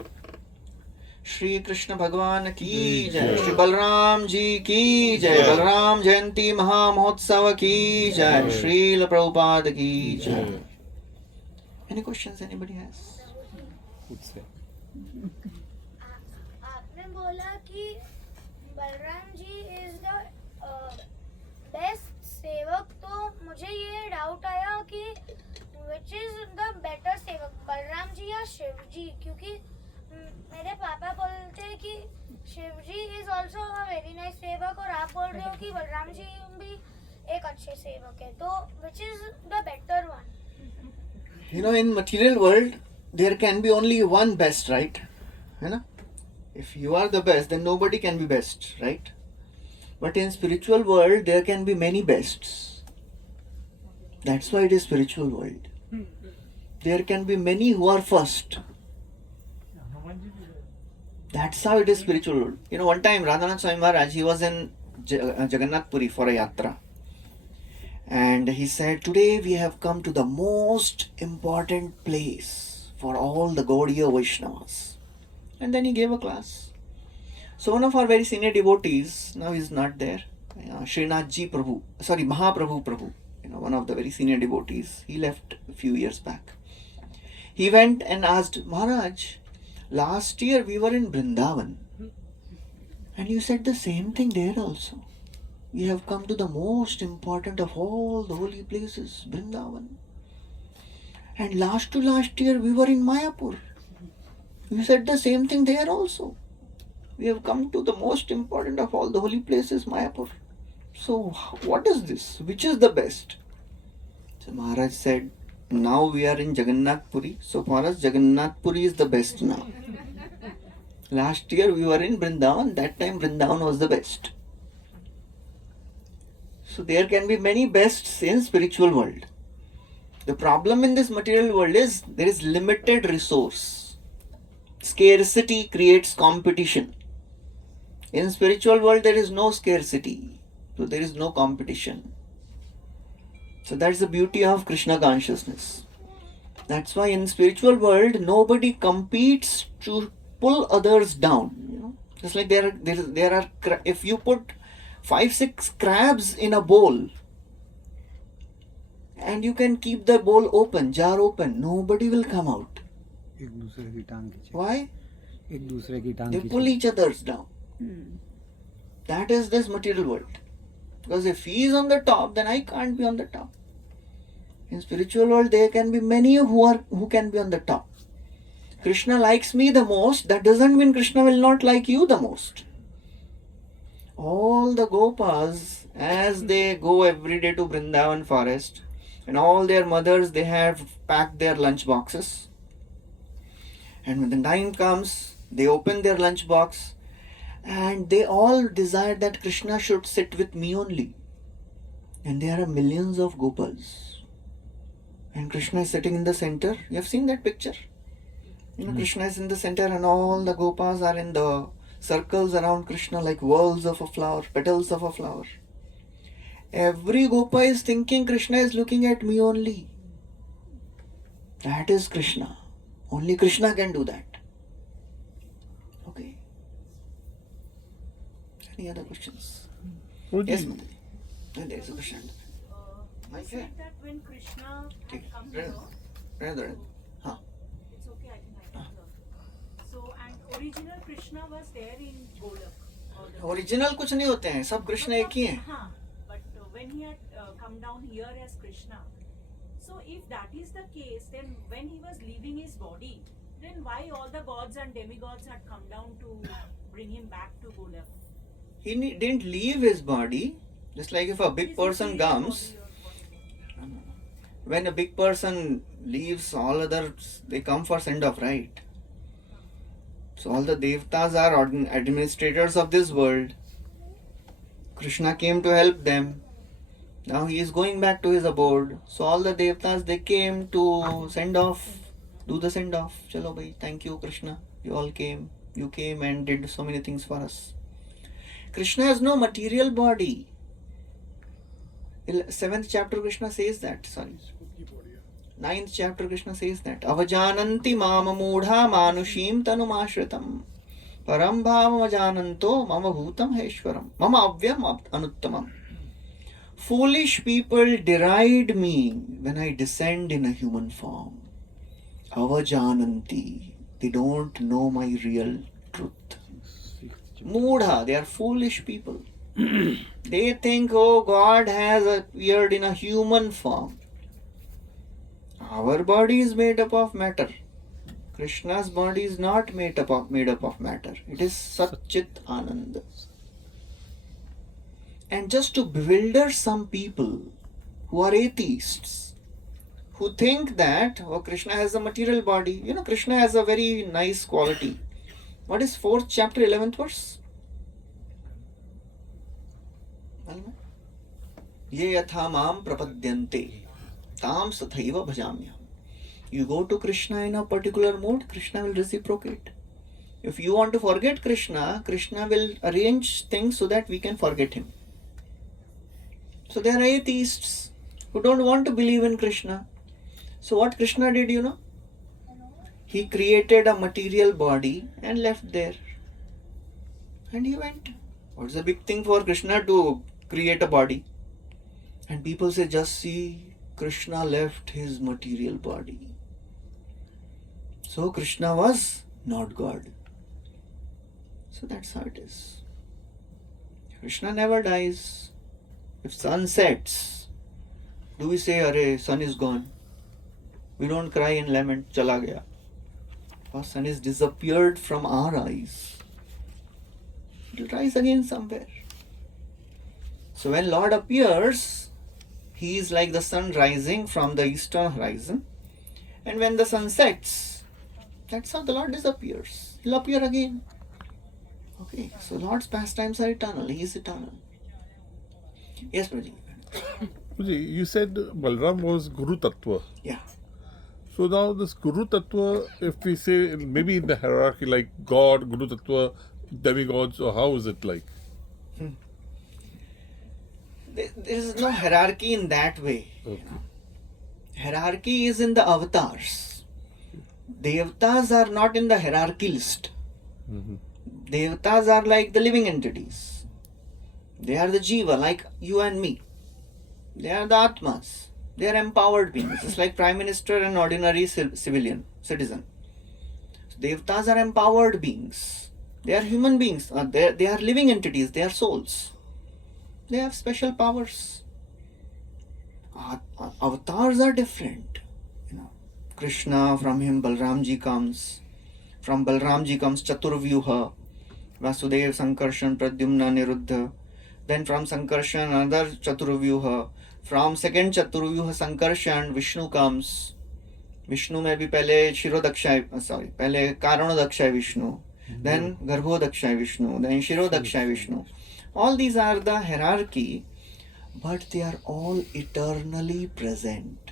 Shri Krishna Bhagwan ki jai, Shri Balaram ji ki jai, Balaram Jayanti Maha Mahotsav ki jai, Srila Prabhupada ki jai. Any questions anybody has? Would say. आपने बोला कि Balram ji is the best सेवक, तो मुझे ये doubt आया कि which is the better सेवक, बलराम जी या शिव जी? क्योंकि मेरे पापा बोलते हैं कि Shiv ji is also a very nice sevak, और आप बोल रहे हो कि बलराम जी भी एक अच्छे सेवक है, तो which is the better one? In material world, there can be only one best, right? If you are the best, then nobody can be best, right? But in spiritual world, there can be many bests. That's why it is spiritual world. There can be many who are first. That's how it is spiritual world. One time Radhanath Swami Maharaj, he was in Jagannath Puri for a yatra. And he said, today we have come to the most important place for all the Gaudiya Vaishnavas. And then he gave a class. So one of our very senior devotees, now he's not there, Srinathji Prabhu, Mahaprabhu Prabhu, one of the very senior devotees, he left a few years back. He went and asked, Maharaj, last year we were in Vrindavan and you said the same thing there also. We have come to the most important of all the holy places, Vrindavan. And last to last year we were in Mayapur. You said the same thing there also. We have come to the most important of all the holy places, Mayapur. So what is this? Which is the best? So Maharaj said, now we are in Jagannath Puri. So for us, Jagannath Puri is the best now. Last year we were in Vrindavan. That time Vrindavan was the best. So there can be many bests in spiritual world. The problem in this material world is there is limited resource. Scarcity creates competition. In spiritual world there is no scarcity. So there is no competition. So that's the beauty of Krishna consciousness. That's why in spiritual world nobody competes to pull others down. Just like there are if you put 5-6 crabs in a bowl and you can keep the bowl open, jar open, nobody will come out. एक दूसरे की टांग खींचे. Why? एक दूसरे की टांग They खींचे. pull each other's down. That is this material world. Because if he is on the top, then I can't be on the top. In spiritual world, there can be many who can be on the top. Krishna likes me the most. That doesn't mean Krishna will not like you the most. All the Gopas, as they go every day to Vrindavan forest, and all their mothers, they have packed their lunch boxes. And when the time comes, they open their lunch box and they all desire that Krishna should sit with me only. And there are millions of Gopas. And Krishna is sitting in the center. You have seen that picture? Krishna is in the center and all the Gopas are in the circles around Krishna like whorls of a flower, petals of a flower. Every Gopa is thinking Krishna is looking at me only. That is Krishna. Only Krishna can do that. Okay. Any other questions? Guruji, Yes, Madhuri. There is a question. You Okay. said that when Krishna Okay. had come Run. here, Run. Huh. it's okay, I can write it. So, and original Krishna was there in Golak. or the- original कुछ नहीं होते हैं, सब कृष्ण एक ही हैं. हाँ, but when he had come down here as Krishna, so if that is the case, then when he was leaving his body, then why all the gods and demigods had come down to bring him back to Golak? He didn't leave his body. Just like if a big His person material comes, body or whatever. when a big person leaves, all others they come for send off, right? So all the devatas are administrators of this world. Krishna came to help them. Now he is going back to his abode. So all the devatas they came to send off, do the send off. Chalo bhai, thank you Krishna. You all came. You came and did so many things for us. Krishna has no material body. 7th chapter Krishna says that. Sorry. 9th chapter Krishna says that. Avajananti mama mudha manushim tanumashritam. Param bhavam ajananto mama bhutam heshwaram. Mama avyam anuttamam. Foolish people deride me when I descend in a human form. Avajananti. They don't know my real truth. Mudha. They are foolish people. They think, oh, God has appeared in a human form. Our body is made up of matter. Krishna's body is not made up of matter. It is Satchit Anand. And just to bewilder some people who are atheists, who think that Krishna has a material body. You know, Krishna has a very nice quality. What is 4th chapter 11th verse? ये यथा माम प्रपद्यन्ते ताम तथैव भजाम्यहम्. You go to Krishna in a particular mood, Krishna will reciprocate. If you want to forget Krishna, Krishna will arrange things so that we can forget him. So there are atheists who don't want to believe in Krishna. So what Krishna did, you know? He created a material body and left there. And he went. What's the big thing for Krishna to create a body? And people say, just see, Krishna left his material body. So Krishna was not God. So that's how it is. Krishna never dies. If sun sets, do we say, Arey, sun is gone? We don't cry and lament, chala gaya. Because sun is disappeared from our eyes. It will rise again somewhere. So when Lord appears, he is like the sun rising from the eastern horizon. And when the sun sets, that's how the Lord disappears. He'll appear again. Okay, so Lord's pastimes are eternal. He is eternal. Yes, Prabhuji. Guruji, you said Balram was Guru Tattva. Yeah. So now this Guru Tattva, if we say maybe in the hierarchy like God, Guru Tattva, demigods, or how is it like? There is no hierarchy in that way. Okay. Hierarchy is in the avatars. Devatas are not in the hierarchy list. Mm-hmm. Devatas are like the living entities. They are the jiva, like you and me. They are the atmas. They are empowered beings. It's like Prime Minister and ordinary citizen. So Devatas are empowered beings. They are human beings. They are living entities. They are souls. They have special powers. Avatars are different. You know, Krishna, from him Balarama comes. From Balarama comes Chaturvyuha, Vasudev, Sankarshan, Pradyumna, Niruddha. Then from Sankarshan another Chaturvyuha. From second Chaturvyuha Sankarshan Vishnu comes. Vishnu में भी पहले शिरोदक्षाय पहले कारणोदक्षाय Vishnu. Then Garbhodakshaya Vishnu. Then Shirodakshaya Vishnu. All these are the hierarchy, but they are all eternally present.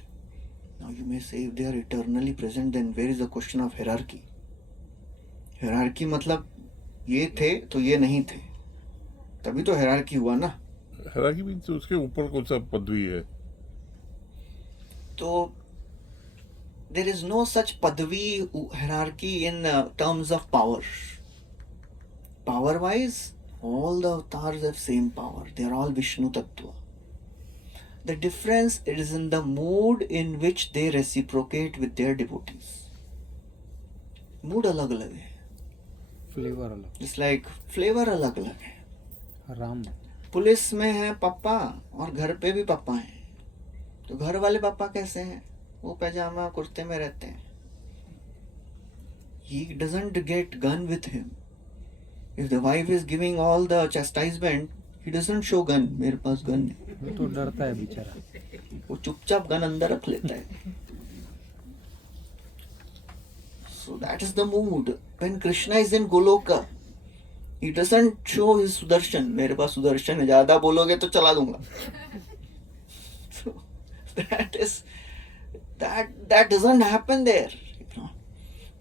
Now you may say, if they are eternally present, then where is the question of hierarchy? Hierarchy मतलब ये थे तो ये नहीं थे, तभी तो hierarchy हुआ ना. Hierarchy means उसके ऊपर कौन सा पदवी है? तो there is no such Padavi hierarchy in terms of power. Power wise, all the avatars have same power. They are all Vishnu Tattva. The difference is in the mood in which they reciprocate with their devotees. Mood alag alag hai. Flavour अलग It's like flavor alag alag hai. Ram police में है पापा और घर पे भी पापा हैं. तो घर वाले पापा कैसे हैं? वो पैजामा कुर्ते में रहते हैं. He doesn't get gun with him. If the wife is giving all the chastisement, he doesn't show gun. मेरे पास गन है. वो तो डरता है बेचारा वो चुपचाप गन अंदर रख लेता है. So that is the mood. When Krishna is in Goloka, he doesn't show his Sudarshan. मेरे पास सुदर्शन है, ज़्यादा बोलोगे तो चला दूंगा. So that doesn't happen there.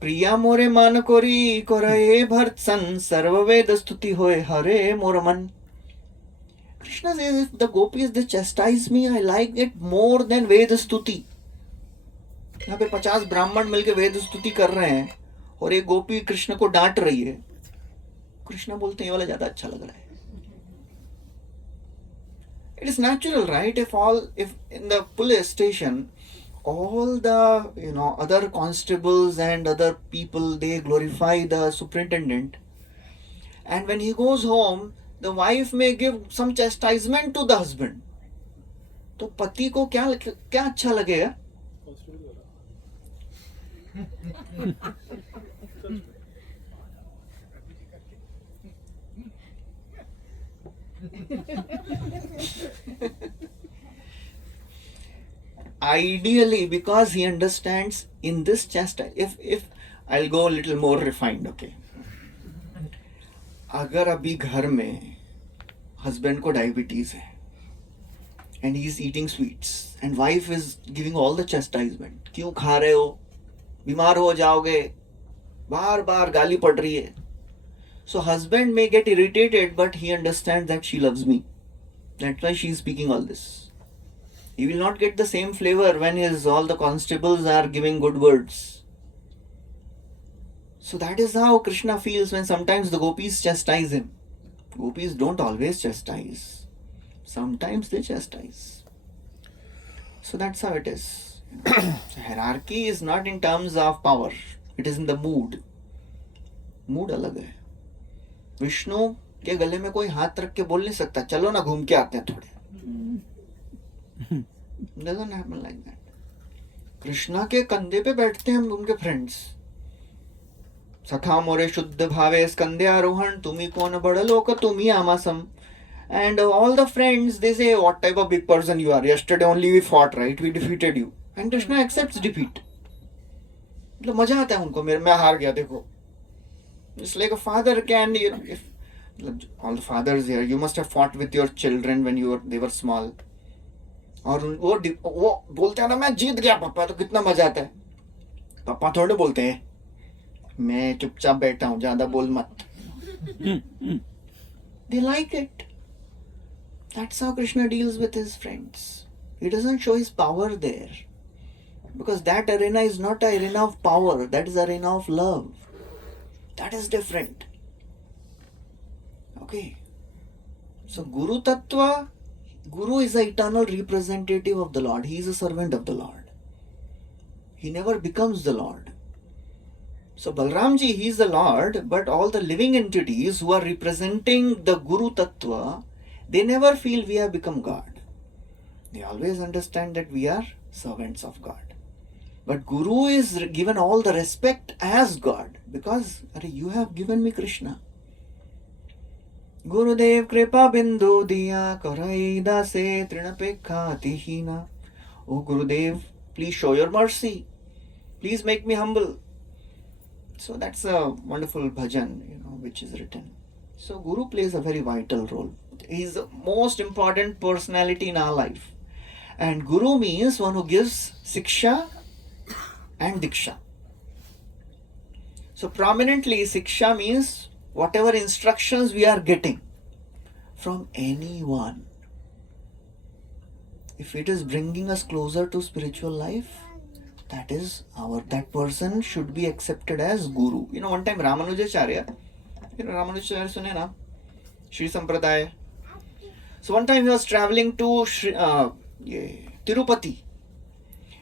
प्रिया मोरे मान कोरी कोरे भरत सन सर्ववेद स्तुति होए हरे मोर मन. Krishna says, if the gopis they chastise me, I like it more than Ved स्तुति. यहाँ पे 50 ब्राह्मण मिलके वेद स्तुति कर रहे हैं और एक गोपी कृष्ण को डांट रही है. कृष्ण बोलते हैं ये वाला ज्यादा अच्छा लग रहा है. It is natural, right? If in the police station all the other constables and other people they glorify the superintendent, and when he goes home the wife may give some chastisement to the husband, तो पति को क्या अच्छा लगेगा? Ideally, because he understands in this chastise, if I'll go a little more refined, okay. अगर अभी घर में husband को diabetes है and he is eating sweets and wife is giving all the chastisement, क्यों खा रहे हो, बीमार हो जाओगे, बार बार गाली पड़ रही है. So husband may get irritated, but he understands that she loves me. That's why she is speaking all this. He will not get the same flavor when all the constables are giving good words. So that is how Krishna feels when sometimes the gopis chastise him. Gopis don't always chastise. Sometimes they chastise. So that's how it is. So hierarchy is not in terms of power. It is in the mood. Mood अलग है. विष्णु के गले में कोई हाथ रख के बोल नहीं सकता चलो ना घूम के आते हैं थोड़े. Doesn't happen like that. Krishna के कंधे पे बैठते हैं हम उनके फ्रेंड्स. सखा मोरे शुद्ध भावे स्कंदे आरोहण तुम्ही कोण बड़लोक तुम्ही आमासम. And all the friends they say what type of big person you are. Yesterday only we fought, right? We defeated you. And Krishna accepts defeat. मतलब मजा आता है उनको. मैं हार गया देखो. It's like a father can, if all the fathers here, you must have fought with your children when they were small. और वो बोलते हैं ना मैं जीत गया पापा, तो कितना मजा आता है. पापा थोड़े बोलते हैं मैं चुपचाप बैठा हूँ ज्यादा बोल मत. They like it. That's how Krishna deals with his friends. He doesn't show his power there, because that arena is not an arena of power. That is arena of love. That is different. Okay. So Guru Tattva, Guru is the eternal representative of the Lord. He is a servant of the Lord. He never becomes the Lord. So Balramji, he is the Lord, but all the living entities who are representing the Guru Tattva, they never feel we have become God. They always understand that we are servants of God. But Guru is given all the respect as God, because you have given me Krishna. Gurudev kripa bindu diya karai dase trinapekha tihina. Oh Gurudev, please show your mercy. Please make me humble. So that's a wonderful bhajan, which is written. So Guru plays a very vital role. He is the most important personality in our life. And Guru means one who gives siksha and diksha. So prominently, siksha means whatever instructions we are getting from anyone. If it is bringing us closer to spiritual life, that person should be accepted as guru. One time Ramanujacharya, Ramanujacharya sune na, Shri Sampradaya. So one time he was traveling to Tirupati,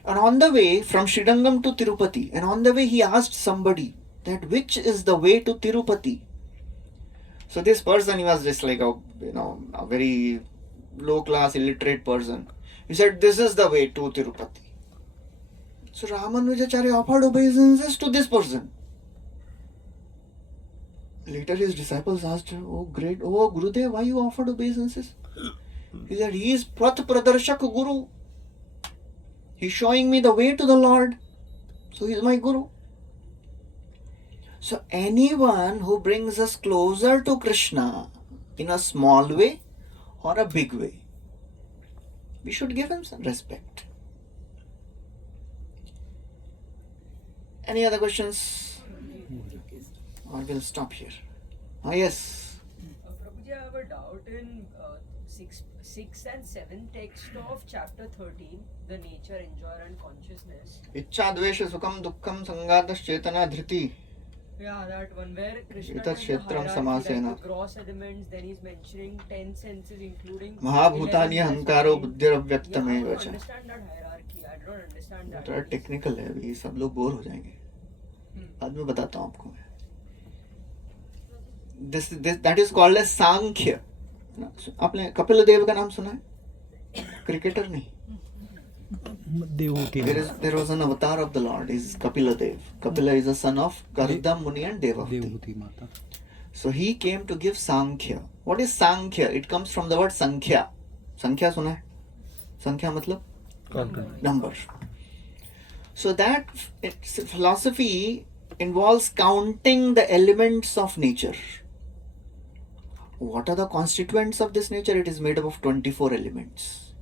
and on the way from Srirangam to Tirupati, and on the way he asked somebody that which is the way to Tirupati. So this person, he was just like a very low class illiterate person. He said, this is the way to Tirupati. So Ramanujacharya offered obeisances to this person. Later his disciples asked, oh Gurudev, why you offered obeisances? He said, he is Prath Pradarshak Guru. He's showing me the way to the Lord. So he is my Guru. So anyone who brings us closer to Krishna in a small way or a big way, we should give him some respect. Any other questions? Or we'll stop here. Yes. Prabhuji, I have a doubt in 6 and 7 text of chapter 13, the nature, enjoyer and consciousness. Ichcha dvesha sukham dukkham sangatas chetana dhriti. Yeah, that one where Krishna Etat does the kshetram hierarchy, samasena. like the gross elements, then he's mentioning 10 senses including Mahabhutani 11 hankaro plus 14. buddhiravyaktam Yeah, I don't vacha. understand that hierarchy. I don't understand that. थोड़ा technical है अभी, सब लोग bore हो जाएंगे. बाद में बताता हूँ आपको मैं. That is called as सांख्य. आपने कपिल देव का नाम सुना है? क्रिकेटर नहीं. There was an avatar of the Lord. Is Kapila Dev. Kapila is a son of Kardam Muni and Devavati. Devahuti माता. So he came to give Sankhya. What is Sankhya? It comes from the word Sankhya. Sankhya सुना है? Sankhya मतलब number. So that philosophy involves counting the elements of nature. What are the constituents of this nature? It is made up of 24 elements.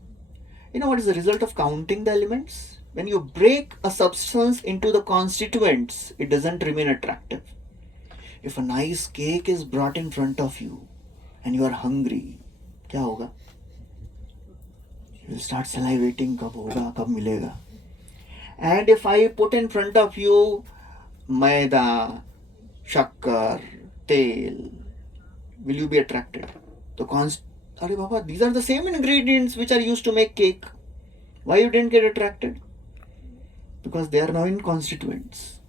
You know what is the result of counting the elements? When you break a substance into the constituents, it doesn't remain attractive. If a nice cake is brought in front of you and you are hungry, क्या होगा? You will start salivating, कब होगा, कब मिलेगा. And if I put in front of you maida, shakkar, tel, will you be attracted? Arey Baba, these are the same ingredients which are used to make cake. Why you didn't get attracted? Because they are now in constituents.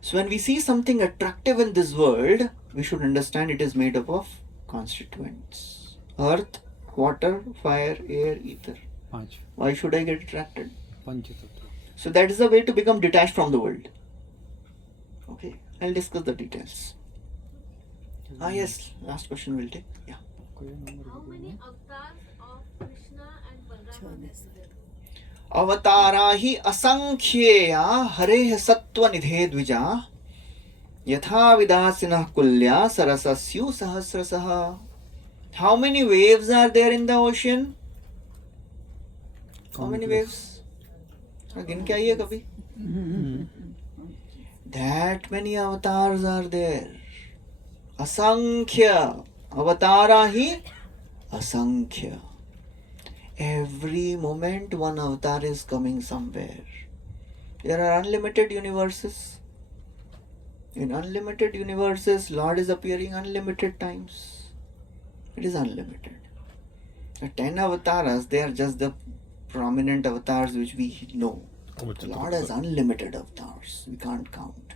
So when we see something attractive in this world, we should understand it is made up of constituents. Earth, water, fire, air, ether. पांच Why should I get attracted? पंचतत्व. So that is the way to become detached from the world. Okay, I'll discuss the details. Yes, last question we'll take. Yeah. How many avatars of Krishna and Balarama is there? अवतारा हि असंख्येया हरेः सत्त्वनिधे द्विजा यथा विदासिनः कुल्या सरसस्यु सहस्रशः. How many waves are there in the ocean? How many waves? गिन के आइए कभी. That many avatars are there. Asankhya. Avatara hi asankhya. Every moment one avatar is coming somewhere. There are unlimited universes. In unlimited universes, Lord is appearing unlimited times. It is unlimited. The 10 avatars, they are just the prominent avatars which we know. The Lord has unlimited avatars. We can't count.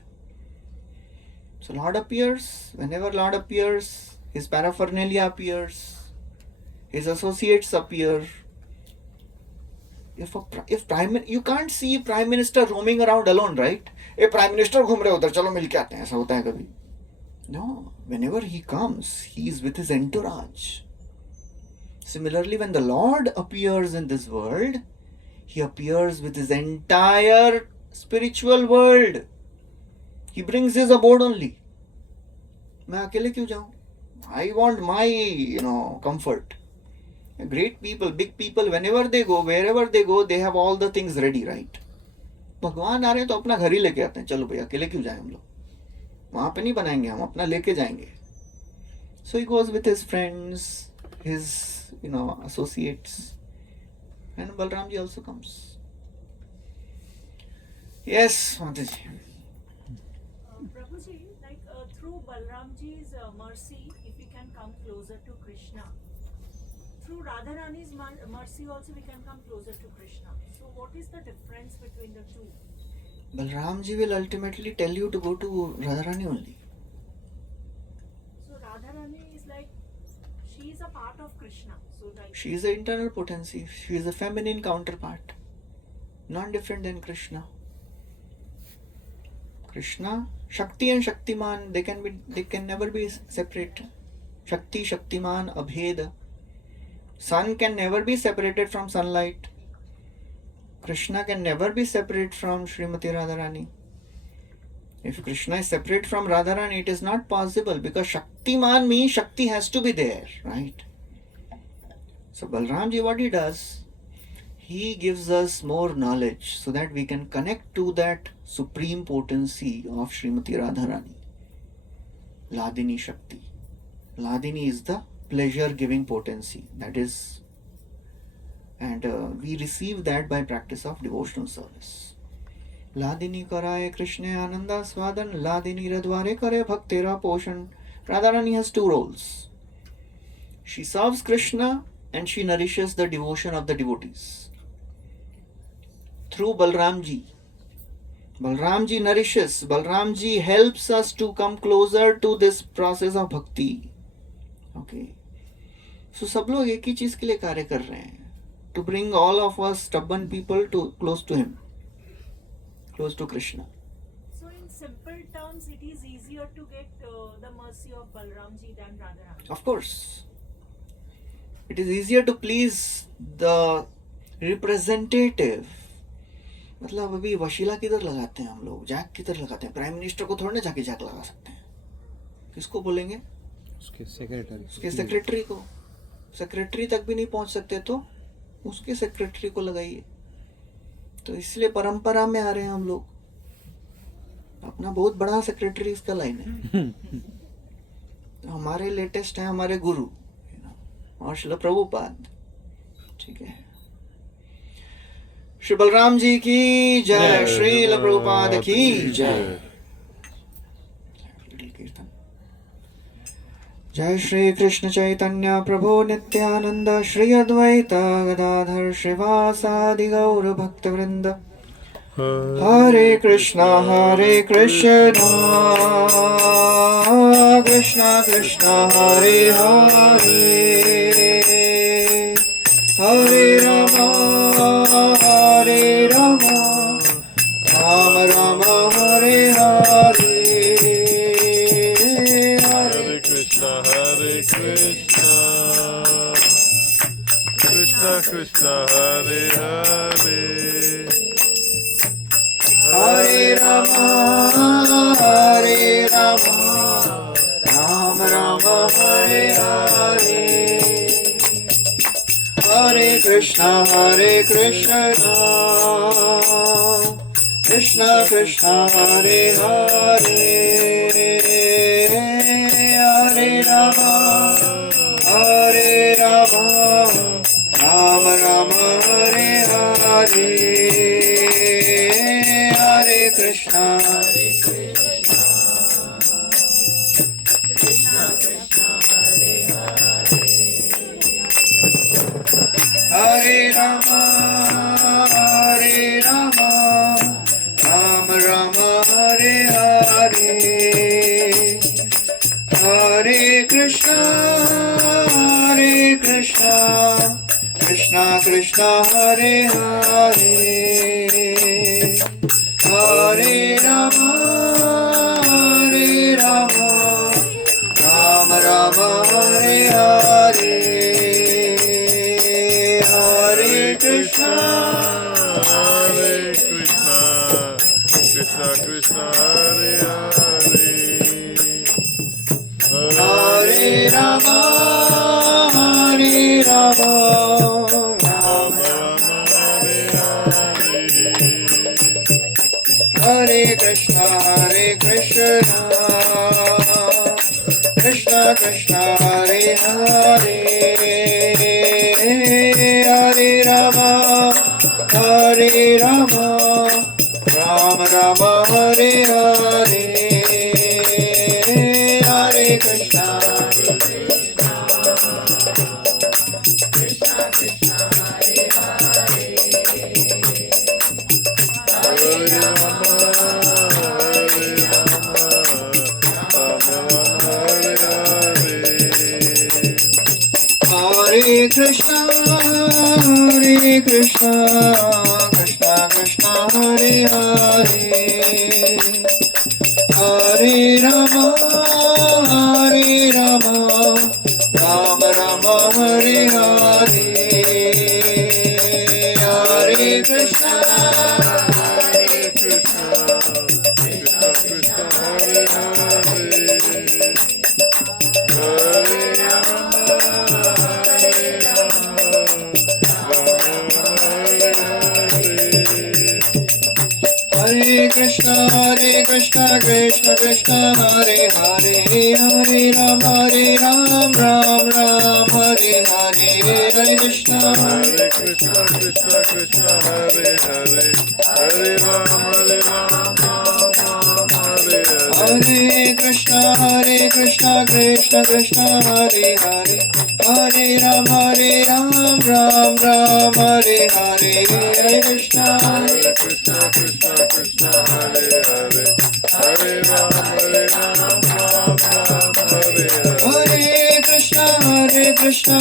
So Lord appears. Whenever Lord appears, His paraphernalia appears. His associates appear. You can't see Prime Minister roaming around alone, right? Prime Minister घूम रहे उधर, चलो मिल के आते हैं, ऐसा होता है कभी? No. Whenever he comes, he is with his entourage. Similarly, when the Lord appears in this world, He appears with His entire spiritual world. He brings His abode only. मैं अकेले क्यों जाऊं? I want my, comfort. Great people, big people, whenever they go, wherever they go, they have all the things ready, right? भगवान आ रहे हैं तो अपना घर ही लेके आते हैं. चलो भैया अकेले क्यों जाएं हम लोग? वहां पे नहीं बनाएंगे, हम अपना लेके जाएंगे. So he goes with his friends, his associates, and Balramji also comes. Yes, Mataji. Prabhuji, like through Balramji's mercy, if we can come closer to Krishna, through Radharani's mercy also we can come closer to Krishna. So what is the difference between the two? Balramji will ultimately tell you to go to Radharani only. So Radharani is like, she is a part of Krishna. So like, She is the internal potency. She is a feminine counterpart. Not different than Krishna. Krishna, Shakti and Shaktiman, they can never be separate. Shakti, Shaktiman, Abheda. Sun can never be separated from sunlight. Krishna can never be separate from Srimati Radharani. If Krishna is separate from Radharani, it is not possible because Shaktiman means Shakti has to be there, right? So Balramji, what he does, he gives us more knowledge so that we can connect to that supreme potency of Srimati Radharani. Ladini Shakti. Ladini is the pleasure-giving potency. That is, and we receive that by practice of devotional service. Ladini karaye Krishna Ananda Swadan, Ladini radware kare bhaktera poshan. Radharani has two roles. She serves Krishna and she nourishes the devotion of the devotees. Through Balramji. Balramji nourishes, Balramji helps us to come closer to this process of bhakti. Okay. So सब लोग एक ही चीज के लिए कार्य कर रहे हैं. To bring all of us stubborn people to close to him. Close to Krishna. so in simple terms, it is easier to get the mercy of Balramji than Radharani. Of course. It is easier to please the representative. मतलब अभी वशीला किधर लगाते हैं हम लोग, Jack किधर लगाते हैं, प्राइम मिनिस्टर को थोड़ी ना जाके जैक लगा सकते हैं. किसको बोलेंगे? उसके सेक्रेटरी, उसके सेक्रेटरी को. सेक्रेटरी तक भी नहीं पहुंच सकते तो उसके सेक्रेटरी को लगाइए. तो इसलिए परंपरा में आ रहे हैं हम लोग. अपना बहुत बड़ा सेक्रेटरी इसका लाइन है. तो हमारे लेटेस्ट है हमारे गुरु और श्रील प्रभुपाद. ठीक है. श्री बलराम जी की जय, श्रील प्रभुपाद की जय. जय श्री कृष्ण चैतन्य प्रभु नित्यानंद, श्री अद्वैत गदाधर श्रीवासादि गौर भक्त वृंद. हरे कृष्णा कृष्णा कृष्णा हरे हरे, हरे Ram Ram Ram Hare Hare. Hare Krishna, Krishna Krishna, Hare Hare, Hare Rama, Rama Rama, Hare Hare. Hare Krishna, Krishna Krishna, Hare Hare. Hare Rama, Rama Rama, Hare Hare. Hare Krishna, Hare Rama, Rama Rama, Hare Hare. Hare Krishna, Krishna Krishna, Hare Hare. Hare Rama, Rama Rama, Hare Hare. Hare Krishna, Krishna Krishna, Hare Hare, Hare Rama, Rama Rama, Hare Hare, Hare Krishna, Krishna Krishna, Hare Hare. Hare Rama, Rama Krishna, Hare Krishna, Krishna Krishna, Hare Hare, Hare Rama, Hare Rama, Rama Rama, Hare Hare, Hare Krishna, Hare Krishna, Krishna Krishna, Hare Hare, Hare Rama, Hare Rama, Rama Rama, Hare Hare. Hare Krishna, Krishna Krishna, Hare Hare, Hare Rama, Ram Ram, Hare Hare, Hare Krishna, Hare Krishna, Krishna Krishna, Hare Hare, Hare Ram, Ram Ram, Hare Hare. Hare Krishna, Krishna Krishna, Hare Hare, Hare Rama, Ram Ram, Hare Hare, Hare Krishna, Hare Krishna, Krishna Krishna, Hare Hare, Hare Ram, Ram Hare Hare. Hare Krishna,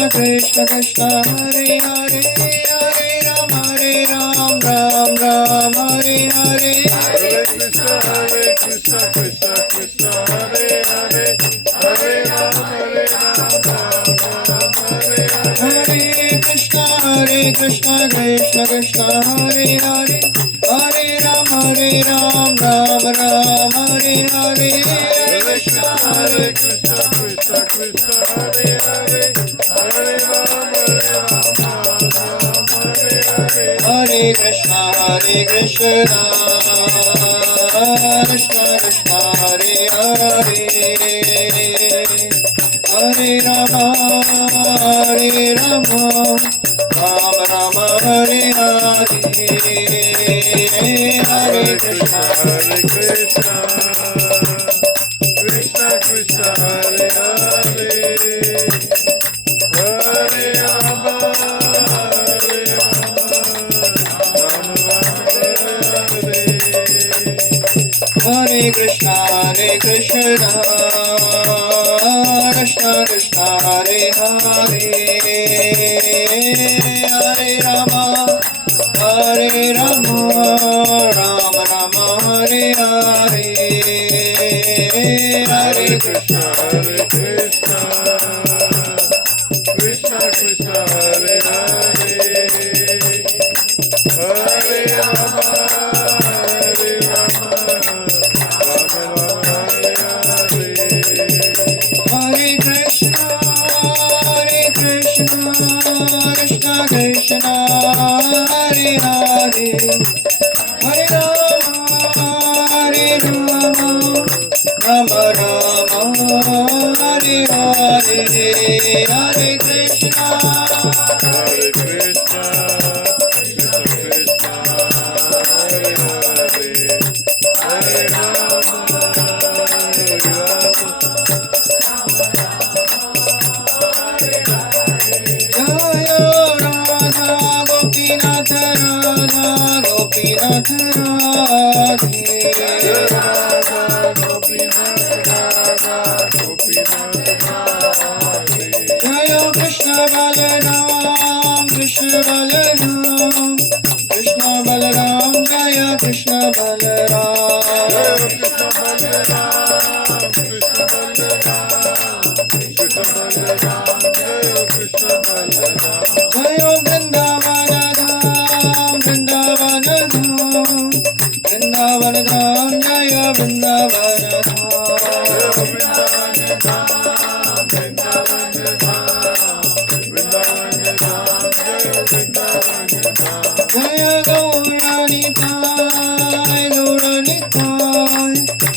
Krishna Krishna, Hare Hare, Hare Rama, Ram Ram, Hare Hare. Hare Krishna, Krishna Krishna, Hare Hare, Hare Ram, Ram Hare Hare. Hare Krishna, Krishna Krishna, Hare Hare, Hare Rama, Ram Ram, Hare Hare. Hare Krishna, Krishna, Krishna Krishna, Hare Hare, Hare Ram, Hare Hare. Hare Krishna, Krishna Krishna, Hare Hare, Hare Rama, Rama Rama, Hare Hare. Hare Krishna, Hare Krishna, Krishna Krishna, Hare Hare, Hare Rama, Rama Hare Hare. Hare Krishna, Krishna Krishna, Hare Hare, Hare Rama, Rama Rama, Hare Hare. Hare Krishna, Hare Krishna, Krishna Krishna, Hare Hare, Hare Rama, Rama Rama, Hare Hare. Hare Krishna, Krishna Krishna, Hare Hare, Hare Rama, Rama Rama, Hare Hare. Hare Krishna, Hare Krishna, Krishna Krishna, Hare Hare, Hare Rama, Jaya Radha Gopinath, Radha Gopinath, Radhe. Radha Gopinath, Radha Gopinath, Radhe. Jaya Krishna Balaram, Krishna Balaram, Krishna Balaram, Jaya Krishna Balaram. Krishna Balaram, Krishna Balaram, Krishna Balaram, Jaya Krishna Balaram. Jaya Vrindavana Dham, Vrindavana Dham, Vrindavana Dham, Jaya Vrindavana Dham. Jaya Gauranitai, Gauranitai,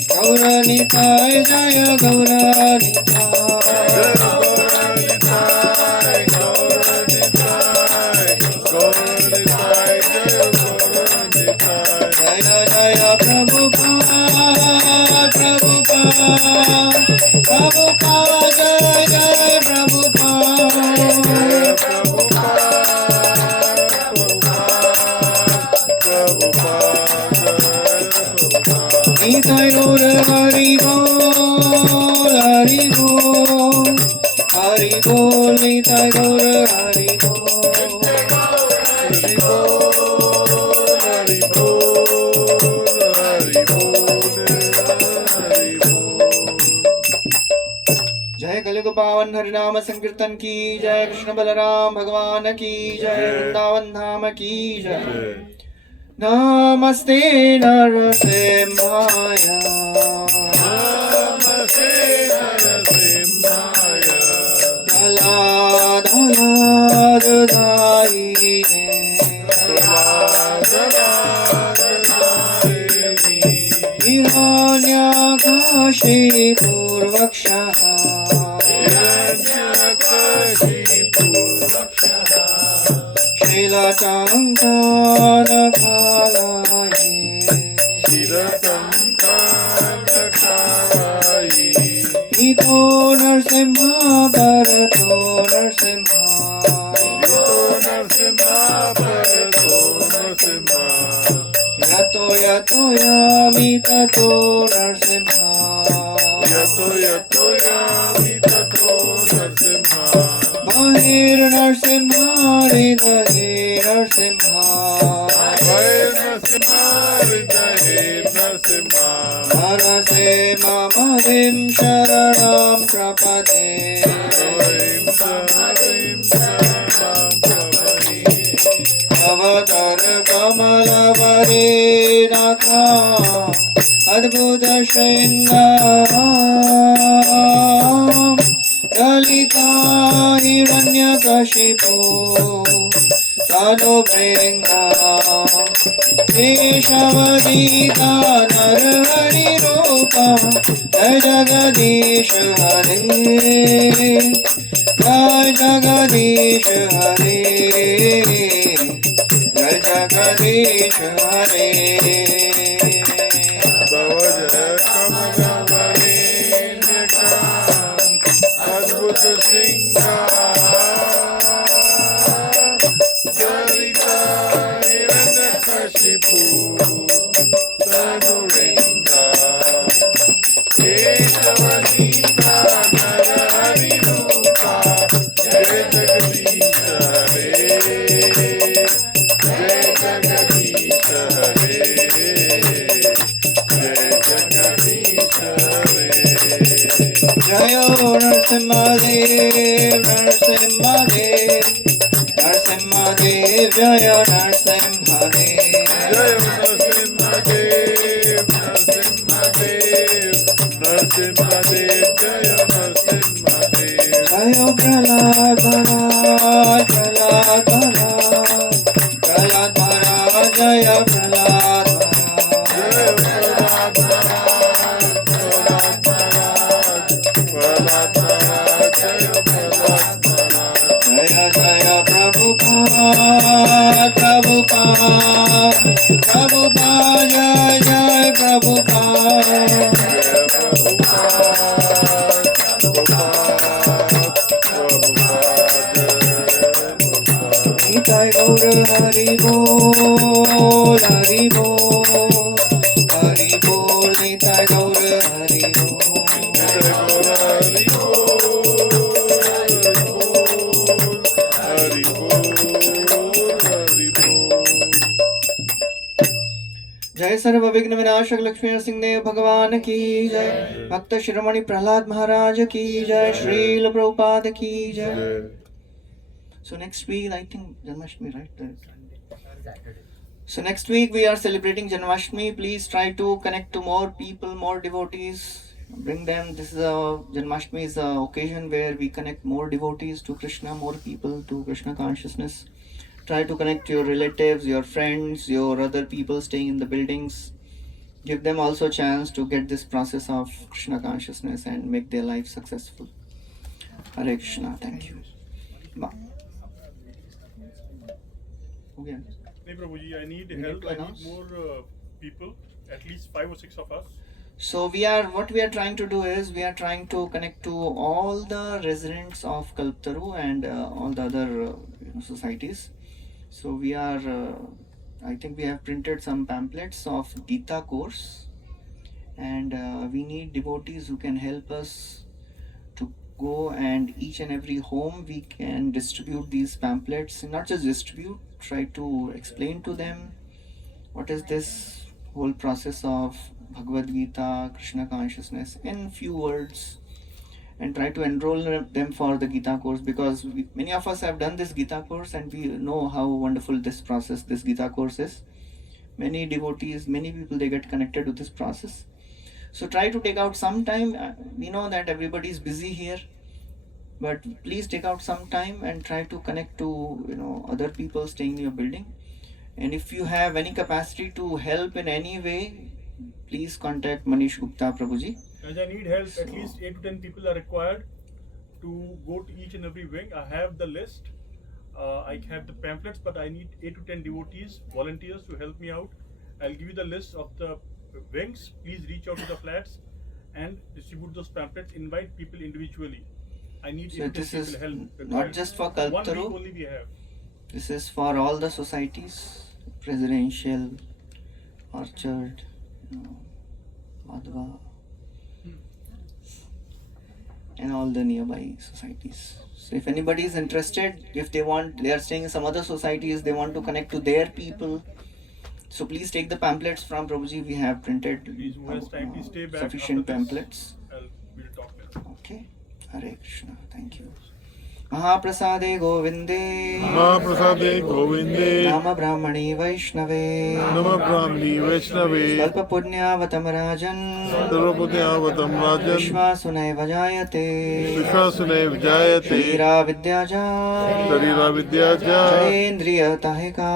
Gauranitai, Jaya Gauranitai. Jaya Jaya Prabhupada, Prabhupada, Prabhupada, Jaya Jaya Prabhupada. Nitai Gaur Hari Bol, Hari Bol, Hari Bol, Nitai Gaur Hari Bol. Hari Bol, Hari Bol, Hari Bol, Hari Bol. जय कलियुग पावन हरिनाम संकीर्तन की जय, कृष्ण बलराम भगवान की जय, वृंदावन धाम की जय। नमस्ते नरसिंहाय, Namaste Narasimhaya, प्रह्लादलाददायिने, Prahladaladayini, हिरण्यकाशीपूर्वक्षः, Hiranyakashipurakshaya, शैलचाङ्कानकालये, Shiratam Kanakarayi, ito Narasimha भरतो Narasimha, Yito Narasimha Bharato Narasimha, यतो यतो यामि ततो Narasimha, Yato Yato Yami Tato Narasimha, बहिर्नरसिंहा हृदये Narasimha, Jai Narasimha Hridaye Narasimha, नरसिंहमहिं शरणं प्रपदे, Pravahim Saharim Saranam Pravahi, अवतर कमलवरेणखा अद्भुत शृङ्गां ललिता हिरण्यकशिपो तनुभृङ्गा केशवदीता नरहरिरूपा जय जगदीश हरे, जय जगदीश हरे, जय जगदीश हरे। Bhavajaya Kamalavareniakam, Adbhuta Singha, Lalita Hiranyakashipu, Tanuringa, Keshavadita Narahari Rupa, Jai Jagadisha Hare, Jai Jagadisha Hare, Jai Jagadisha Hare. जय नरसिंहदेव नरसिंहदेव नरसिंहदेव, जय Narasimhadeva. Jai Narasimhadev, Narasimhadev, Narasimhadev, Jai Narasimhadev. जय प्रह्लाद महाराज, प्रह्लाद महाराज, प्रह्लाद महाराज, जय Prahlad Jai महाराज। Prahlad Maharaj, Prahlad Maharaj, Jai Prahlad Maharaj. जय जय प्रभुपाद प्रभुपाद प्रभुपाद, जय जय Prabhupada. Jai Prabhupada, Prabhupada, Prabhupada. Nitai गौर हरि बोल हरि बोल हरि बोल, निताय गौर हरि बोल। Jai Gaura Hari Bol, Hari Bol, Hari Bol. जय सर्व विघ्न विनाशक लक्ष्मी नरसिंहदेव भगवान की जय, भक्त शिरोमणि प्रहलाद महाराज की जय, श्रील प्रभुपाद की जय। Jai. So next week, I think Janmashtami, right? So next week we are celebrating Janmashtami. Please try to connect to more people, more devotees. Bring them. This is Janmashtami is a occasion where we connect more devotees to Krishna, more people to Krishna consciousness. Try to connect your relatives, your friends, your other people staying in the buildings. Give them also a chance to get this process of Krishna consciousness and make their life successful. Hare Krishna. Thank you. Bye. Okay. Hey Prabhuji, I need We need help. to I announce? need more people, at least 5 or 6 of us. So what we are trying to do is we are trying to connect to all the residents of Kalpataru and all the other societies. So we are, I think we have printed some pamphlets of Gita course, and we need devotees who can help us to go and each and every home we can distribute these pamphlets, and not just distribute, try to explain to them what is this whole process of Bhagavad Gita, Krishna consciousness in few words, and try to enroll them for the Gita course, because many of us have done this Gita course and we know how wonderful this process, this Gita course is. Many devotees, many people, they get connected with this process. So try to take out some time. We know that everybody is busy here, but please take out some time and try to connect to other people staying in your building. And if you have any capacity to help in any way, please contact Manish Gupta Prabhuji. As I need help, at least 8 to 10 people are required to go to each and every wing. I have the list. I have the pamphlets, but I need 8 to 10 devotees, volunteers to help me out. I'll give you the list of the wings. Please reach out to the flats and distribute those pamphlets. Invite people individually. I need So 8 to 10 this is people help. not just for 1 week Kalpataru, only we have. this is for all the societies, Presidential, Orchard, Madhva, and all the nearby societies. So if anybody is interested, if they are staying in some other societies, they want to connect to their people, so please take the pamphlets from Prabhuji. We have printed Please, who has time, please stay back sufficient after this. pamphlets. We'll talk later. Okay. Hare Krishna. Thank you. Mahaprasade Govinde Mahaprasade Govinde Nama Brahmani Vaishnave Nama Brahmani Vaishnave Kalpa Punyavatam Rajan Sarvapudhyavatam Rajan Vishwasunai Vajayate Vishwasunay Vijayate Sharira Vidyaja Sharira Vidyaja Jayendriya Tahika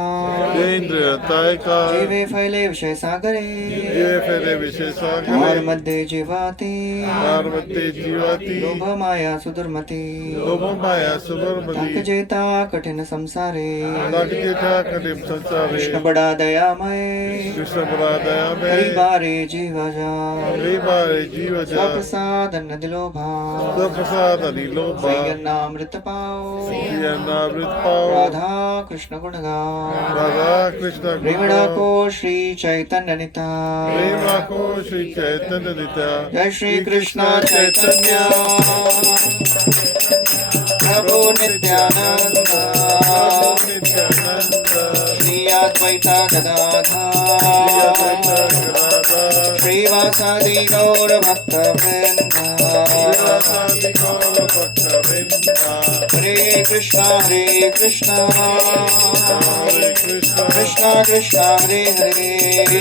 Jayendriya Taika Jive Faile Vishay Sagare Jive Fere Vishesagare Dhar Madhye Jivati Parvate Jivati Lobha Maya Sudurmati Lobhamaya Subarmati Takjeta Kathina Samsare Lakjeta Kadim Sansare Krishna Bada Dayamay Krishna Paradaya Hari Me Bare Jivaja Ribare Jivaja Swaprasadan Dilobha Saprasada Nilobha Sayanamrita Pao Siyanavrit Pao Radha Krishna Gunaga Radha Krishna Premada Ko Shri Chaitanya Nita Prema Ko Shri Chaitanya Nitya Jai Shri Krishna Chaitanya Prabhu Nityananda Nityananda Shri Advaita Gadadha Shri Vasadi Gaur Bhakta Vrinda Srivasadi Gaura Bhakta Vrinda Hare Krishna Hare Krishna Hare Krishna Krishna Krishna Hare Krishna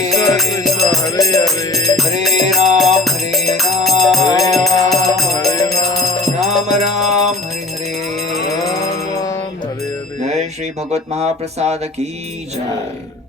Hare Krishna Hare Hare Hare Ram Hare Hare Ram Ram Hare Ram Ram Ram Hare Hare Ram Ram Hare Hare Jai Shri Bhagavad Mahaprasad Ki Jai.